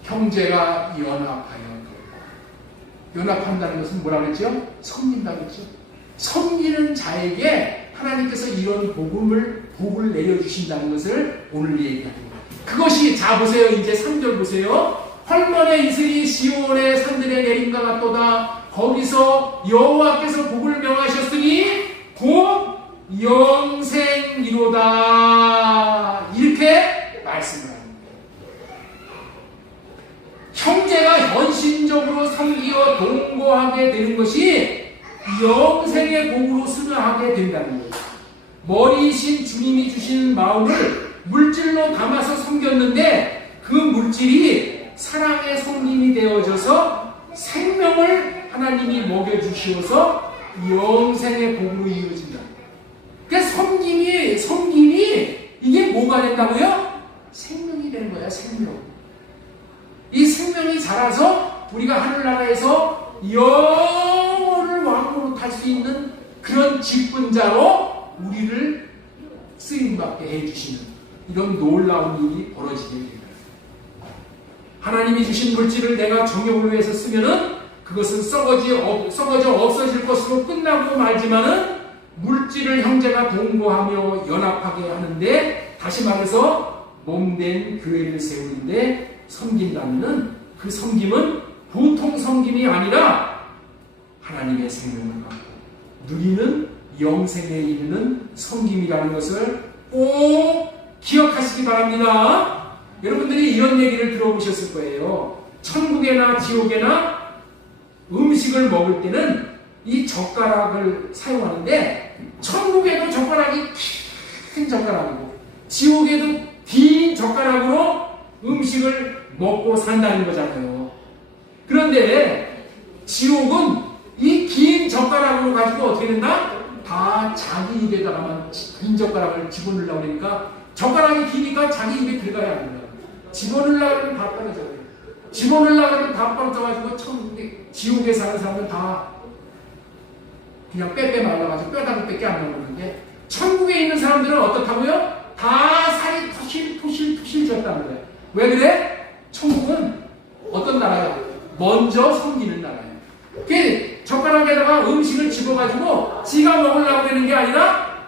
형제가 연합하여 연합한다는 것은 뭐라고 했죠? 섬긴다고 했죠. 섬기는 자에게 하나님께서 이런 복을 내려주신다는 것을 오늘 얘기합니다. 그것이, 자 보세요. 이제 3절 보세요. 헐몬의 이슬이 시온의 산들에 내림과 같도다. 거기서 여호와께서 복을 명하셨으니 곧 영생이로다. 이렇게 말씀을 합니다. 형제가 현신적으로 섬기어 동거하게 되는 것이 영생의 복으로 수명하게 된다는 거예요. 머리이신 주님이 주신 마음을 물질로 담아서 섬겼는데 그 물질이 사랑의 손님이 되어져서 생명을 하나님이 먹여주시어서 영생의 복으로 이어진다. 그러니까 섬김이 이게 뭐가 된다고요? 생명이 된다. 되는 거야, 생명. 이 생명이 자라서 우리가 하늘나라에서 영원을 왕으로 탈 수 있는 그런 직분자로 우리를 쓰임받게 해주시는 이런 놀라운 일이 벌어지게 됩니다. 하나님이 주신 물질을 내가 정욕을 위해서 쓰면은 그것은 썩어져 없어질 것으로 끝나고 말지만은 물질을 형제가 동거하며 연합하게 하는데, 다시 말해서 몸된 교회를 세우는데 섬긴다면은 그 섬김은 보통 섬김이 아니라 하나님의 생명을 갖고 누리는 영생에 이르는 섬김이라는 것을 꼭 기억하시기 바랍니다. 여러분들이 이런 얘기를 들어보셨을 거예요. 천국에나 지옥에나 음식을 먹을 때는 이 젓가락을 사용하는데, 천국에도 젓가락이 긴 젓가락이고 지옥에도 긴 젓가락으로 음식을 먹고 산다는 거잖아요. 그런데 지옥은 이 긴 젓가락으로 가지고 어떻게 된다? 다 자기 입에다가만 긴 젓가락을 집어넣으려고 그러니까, 젓가락이 기니까 자기 입에 들어가야 합니다. 집어넣으려고 하면 다 떨어져요. 집어넣으려고 하면 다 떨어져가지고 지옥에 사는 사람은 다 그냥 빼빼 말라가지고 뼈다귀밖에 안 나오는데, 천국에 있는 사람들은 어떻다고요? 다 살이 토실토실 졌다는 거예요. 왜 그래? 천국은 어떤 나라예요? 먼저 섬기는 나라예요. 그 젓가락에다가 음식을 집어가지고 지가 먹으려고 하는 게 아니라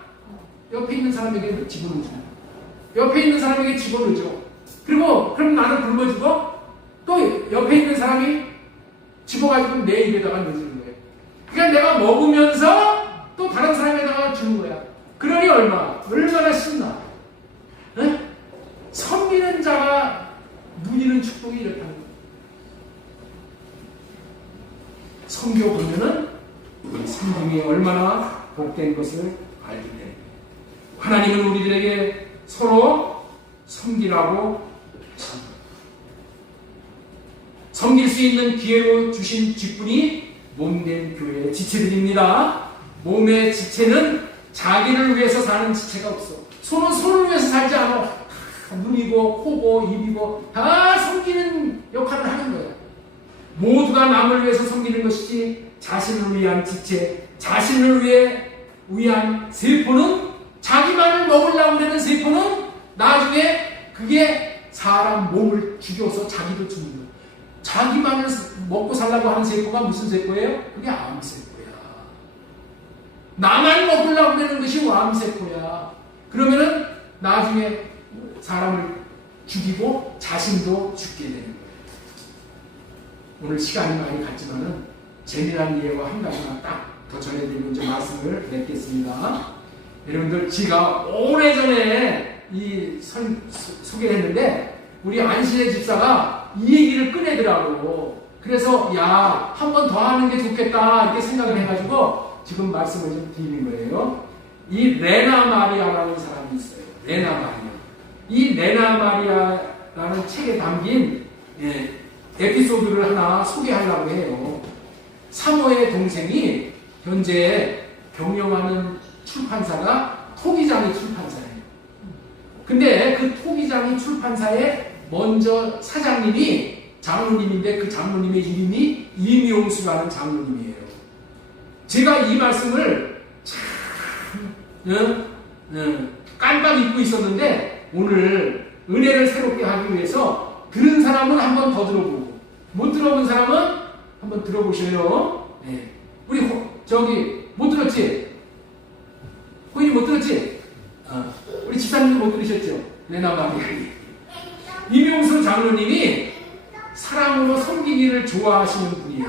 옆에 있는 사람에게 집어넣죠. 옆에 있는 사람에게 집어넣죠. 그리고 그럼 나는 굶어지고 또 옆에 있는 사람이 집어가지고 내 입에다가 넣어주는 거예요. 그러니까 내가 먹으면서 또 다른 사람에다가 주는 거야. 그러니 얼마나 신나. 네? 섬기는 자가 누리는 축복이 이렇다는 거예요. 섬겨보면은 우리 섬김이 얼마나 복된 것을 알게 됩니다. 하나님은 우리들에게 서로 섬기라고 섬길 수 있는 기회로 주신 직분이 몸된 교회의 지체들입니다. 몸의 지체는 자기를 위해서 사는 지체가 없어. 손은 손을 위해서 살지 않아. 눈이고 코고 입이고 다 섬기는 역할을 하는 거야. 모두가 남을 위해서 섬기는 것이지, 자신을 위한 지체, 자신을 위한 세포는, 자기만을 먹으려고 하는 세포는 나중에 그게 사람 몸을 죽여서 자기도 죽는 거야. 자기만을 먹고 살라고 하는 세포가 무슨 세포예요? 그게 암세포야. 나만 먹으려고 하는 것이 암세포야. 그러면은 나중에 사람을 죽이고 자신도 죽게 되는 거예요. 오늘 시간이 많이 갔지만은 재미난 예와 한 가지만 딱 더 전해드리고 좀 말씀을 맺겠습니다. 여러분들, 제가 오래전에 소개를 했는데 우리 안신의 집사가 이 얘기를 꺼내더라고. 그래서 한 번 더 하는 게 좋겠다 이렇게 생각을 해가지고 지금 말씀을 좀 드리는 거예요. 이 레나 마리아라는 사람이 있어요. 레나 마리아. 이 레나 마리아라는 책에 담긴 에피소드를 하나 소개하려고 해요. 사모의 동생이 현재 경영하는 출판사가 토기장이 출판사예요. 근데 그 토기장이 출판사의 먼저 사장님이 장로님인데, 그 장로님의 이름이 임용수라는 장로님이에요. 제가 이 말씀을 참 깜빡 잊고 있었는데, 오늘 은혜를 새롭게 하기 위해서 들은 사람은 한 번 더 들어보고, 못 들어본 사람은 한번 들어보셔요. 네. 우리 못 들었지? 호인이 못 들었지? 우리 집사님도 못 들으셨죠? 레나 마리아. 임용수 장로님이 사랑으로 섬기기를 좋아하시는 분이에요.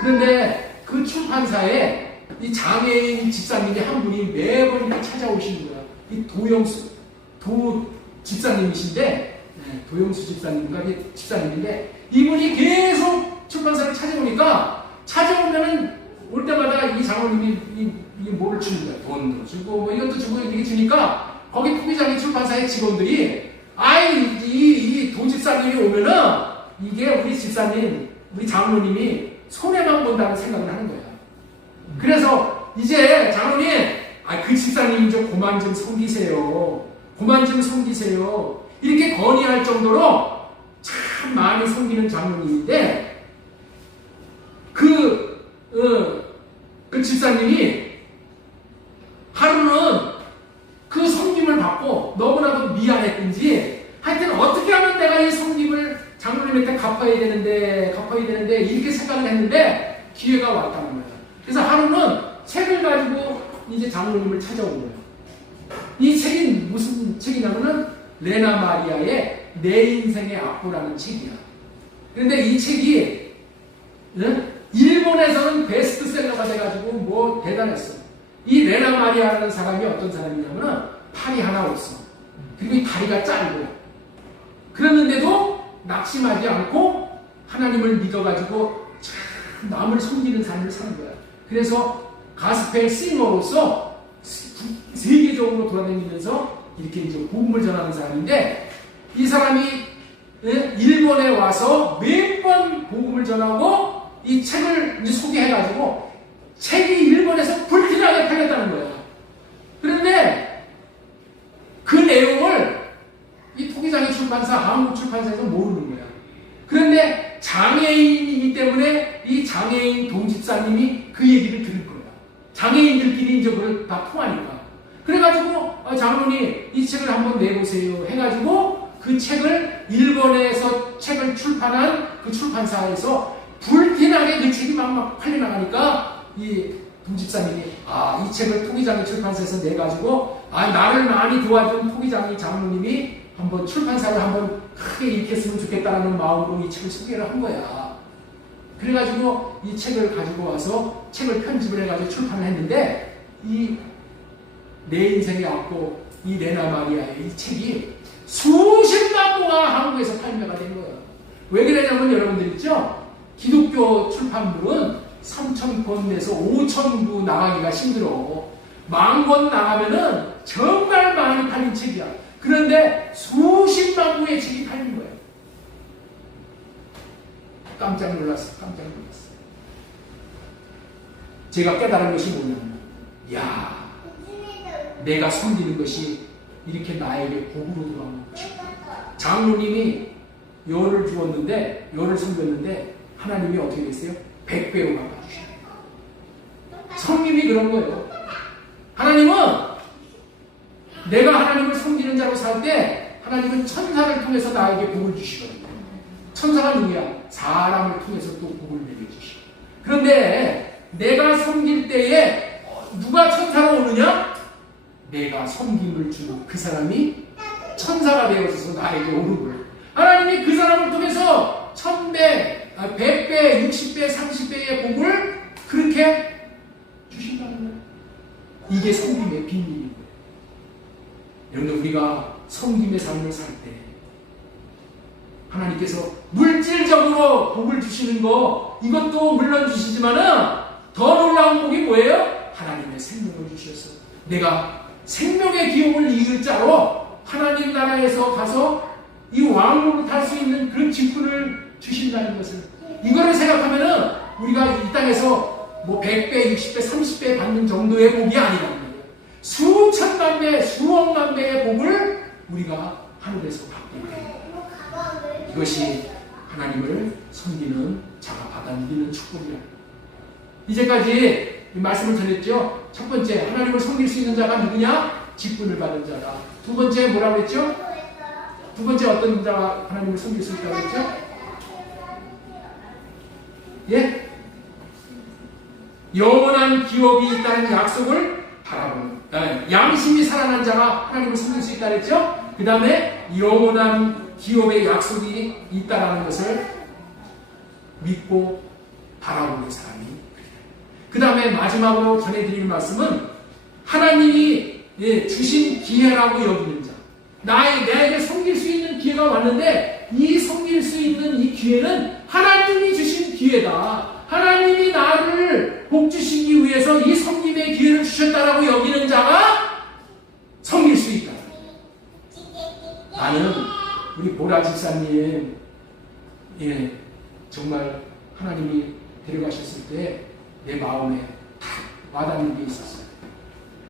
그런데 그 출판사에 이 장애인 집사님이 한 분이 매번 이렇게 찾아오시는 거야. 이 도 집사님이신데, 도영수 집사님인가 집사님인데, 이분이 계속 출판사를 찾아오면은 올 때마다 이 장로님이 뭐를 주는 거야. 돈도 주고 뭐 이것도 주고 이렇게 주니까 거기 토기장의 출판사의 직원들이 이 도집사님이 오면은 이게 우리 집사님, 우리 장로님이 손해만 본다는 생각을 하는 거야. 그래서 이제 장로님, 그 집사님 좀 그만 좀 섬기세요. 그만 좀 섬기세요. 이렇게 건의할 정도로 참 많이 섬기는 장로님인데 그 집사님이 하루는 그 섬김을 받고 너무나도 미안했든지 하여튼 어떻게 하면 내가 이 섬김을 장로님한테 갚아야 되는데 이렇게 생각을 했는데 기회가 왔다는 거예요. 그래서 하루는 책을 가지고 이제 장로님을 찾아온 거예요. 이 책이 무슨 책이냐면은 레나 마리아의 내 인생의 악보라는 책이야. 그런데 이 책이 일본에서는 베스트셀러가 돼가지고 뭐 대단했어. 이 레나 마리아라는 사람이 어떤 사람이냐면은 팔이 하나 없어. 그리고 이 다리가 짧고. 그랬는데도 낙심하지 않고 하나님을 믿어가지고 참 남을 섬기는 삶을 사는 거야. 그래서 가스펠 싱어로서 세계적으로 돌아다니면서 이렇게 이제 복음을 전하는 사람인데 이 사람이 일본에 와서 몇 번 복음을 전하고 이 책을 이제 소개해가지고 책이 일본에서 불티나게 팔렸다는 거야. 그런데 그 내용을 이 토기장의 출판사, 한국 출판사에서 모르는 거야. 그런데 장애인이기 때문에 이 장애인 동집사님이 그 얘기를 들은 거야. 장애인들끼리 이제 그걸 다 통하니까. 그래가지고 장로님 이 책을 한번 내보세요 해가지고 그 책을 일본에서 책을 출판한 그 출판사에서 불티나게 그 책이 막 팔려나가니까 이 동집사님이 이 책을 토기장의 출판사에서 내가지고 나를 많이 도와준 토기장의 장로님이 한번 출판사를 한번 크게 읽혔으면 좋겠다라는 마음으로 이 책을 소개를 한 거야. 그래가지고 이 책을 가지고 와서 책을 편집을 해가지고 출판을 했는데 이 내 인생의 악보 이 레나 마리아의 이 책이 수십만 부가 한국에서 판매가 된 거예요. 왜 그러냐면 여러분들 있죠? 기독교 출판물은 3,000권에서 5,000부 나가기가 힘들어. 10,000권 나가면은 정말 많이 팔린 책이야. 그런데 수십만 부의 책이 팔린 거예요. 깜짝 놀랐어. 제가 깨달은 것이 뭐냐면, 내가 섬기는 것이 이렇게 나에게 복으로 돌아오는 것이다. 장로님이 열을 주었는데, 열을 섬겼는데, 하나님이 어떻게 됐어요? 100배로 갚아주시다. 성님이 그런 거예요. 하나님은 내가 하나님을 섬기는 자로 살 때, 하나님은 천사를 통해서 나에게 복을 주시거든요. 천사가 누구야? 사람을 통해서 또 복을 내려주시고. 그런데 내가 섬길 때에 누가 천사로 오느냐? 내가 섬김을 주는 그 사람이 천사가 되어서 나에게 오는 거예요. 하나님이 그 사람을 통해서 1,000배, 100배, 60배, 30배의 복을 그렇게 주신다는 거예요. 이게 섬김의 비밀인 거예요. 여러분, 우리가 섬김의 삶을 살 때 하나님께서 물질적으로 복을 주시는 거 이것도 물론 주시지만은 더 놀라운 복이 뭐예요? 하나님의 생명을 주셔서 내가 생명의 기업을 이을 자로 하나님 나라에서 가서 이 왕국을 탈 수 있는 그런 직분을 주신다는 것을 이거를 생각하면은 우리가 이 땅에서 뭐 100배, 60배, 30배 받는 정도의 복이 아니라는 거예요. 수천만 배, 수억만 배의 복을 우리가 하늘에서 받게 돼요. 이것이 하나님을 섬기는 자가 받아 누리는 축복이라. 이제까지 이 말씀을 전했죠. 첫 번째, 하나님을 섬길 수 있는 자가 누구냐? 직분을 받은 자다. 두 번째 뭐라고 했죠? 두 번째 어떤 자가 하나님을 섬길 수 있다고 했죠? 예? 영원한 기업이 있다는 약속을 바라보는 양심이 살아난 자가 하나님을 섬길 수 있다고 했죠? 그 다음에 영원한 기업의 약속이 있다는 것을 믿고 바라보는 사람이. 그 다음에 마지막으로 전해드릴 말씀은 하나님이 주신 기회라고 여기는 자. 내게 섬길 수 있는 기회가 왔는데 이 섬길 수 있는 이 기회는 하나님이 주신 기회다. 하나님이 나를 복주시기 위해서 이 섬김의 기회를 주셨다라고 여기는 자가 섬길 수 있다. 나는 우리 보라 집사님 정말 하나님이 데려가셨을 때 내 마음에 탁 와닿는 게 있었어요.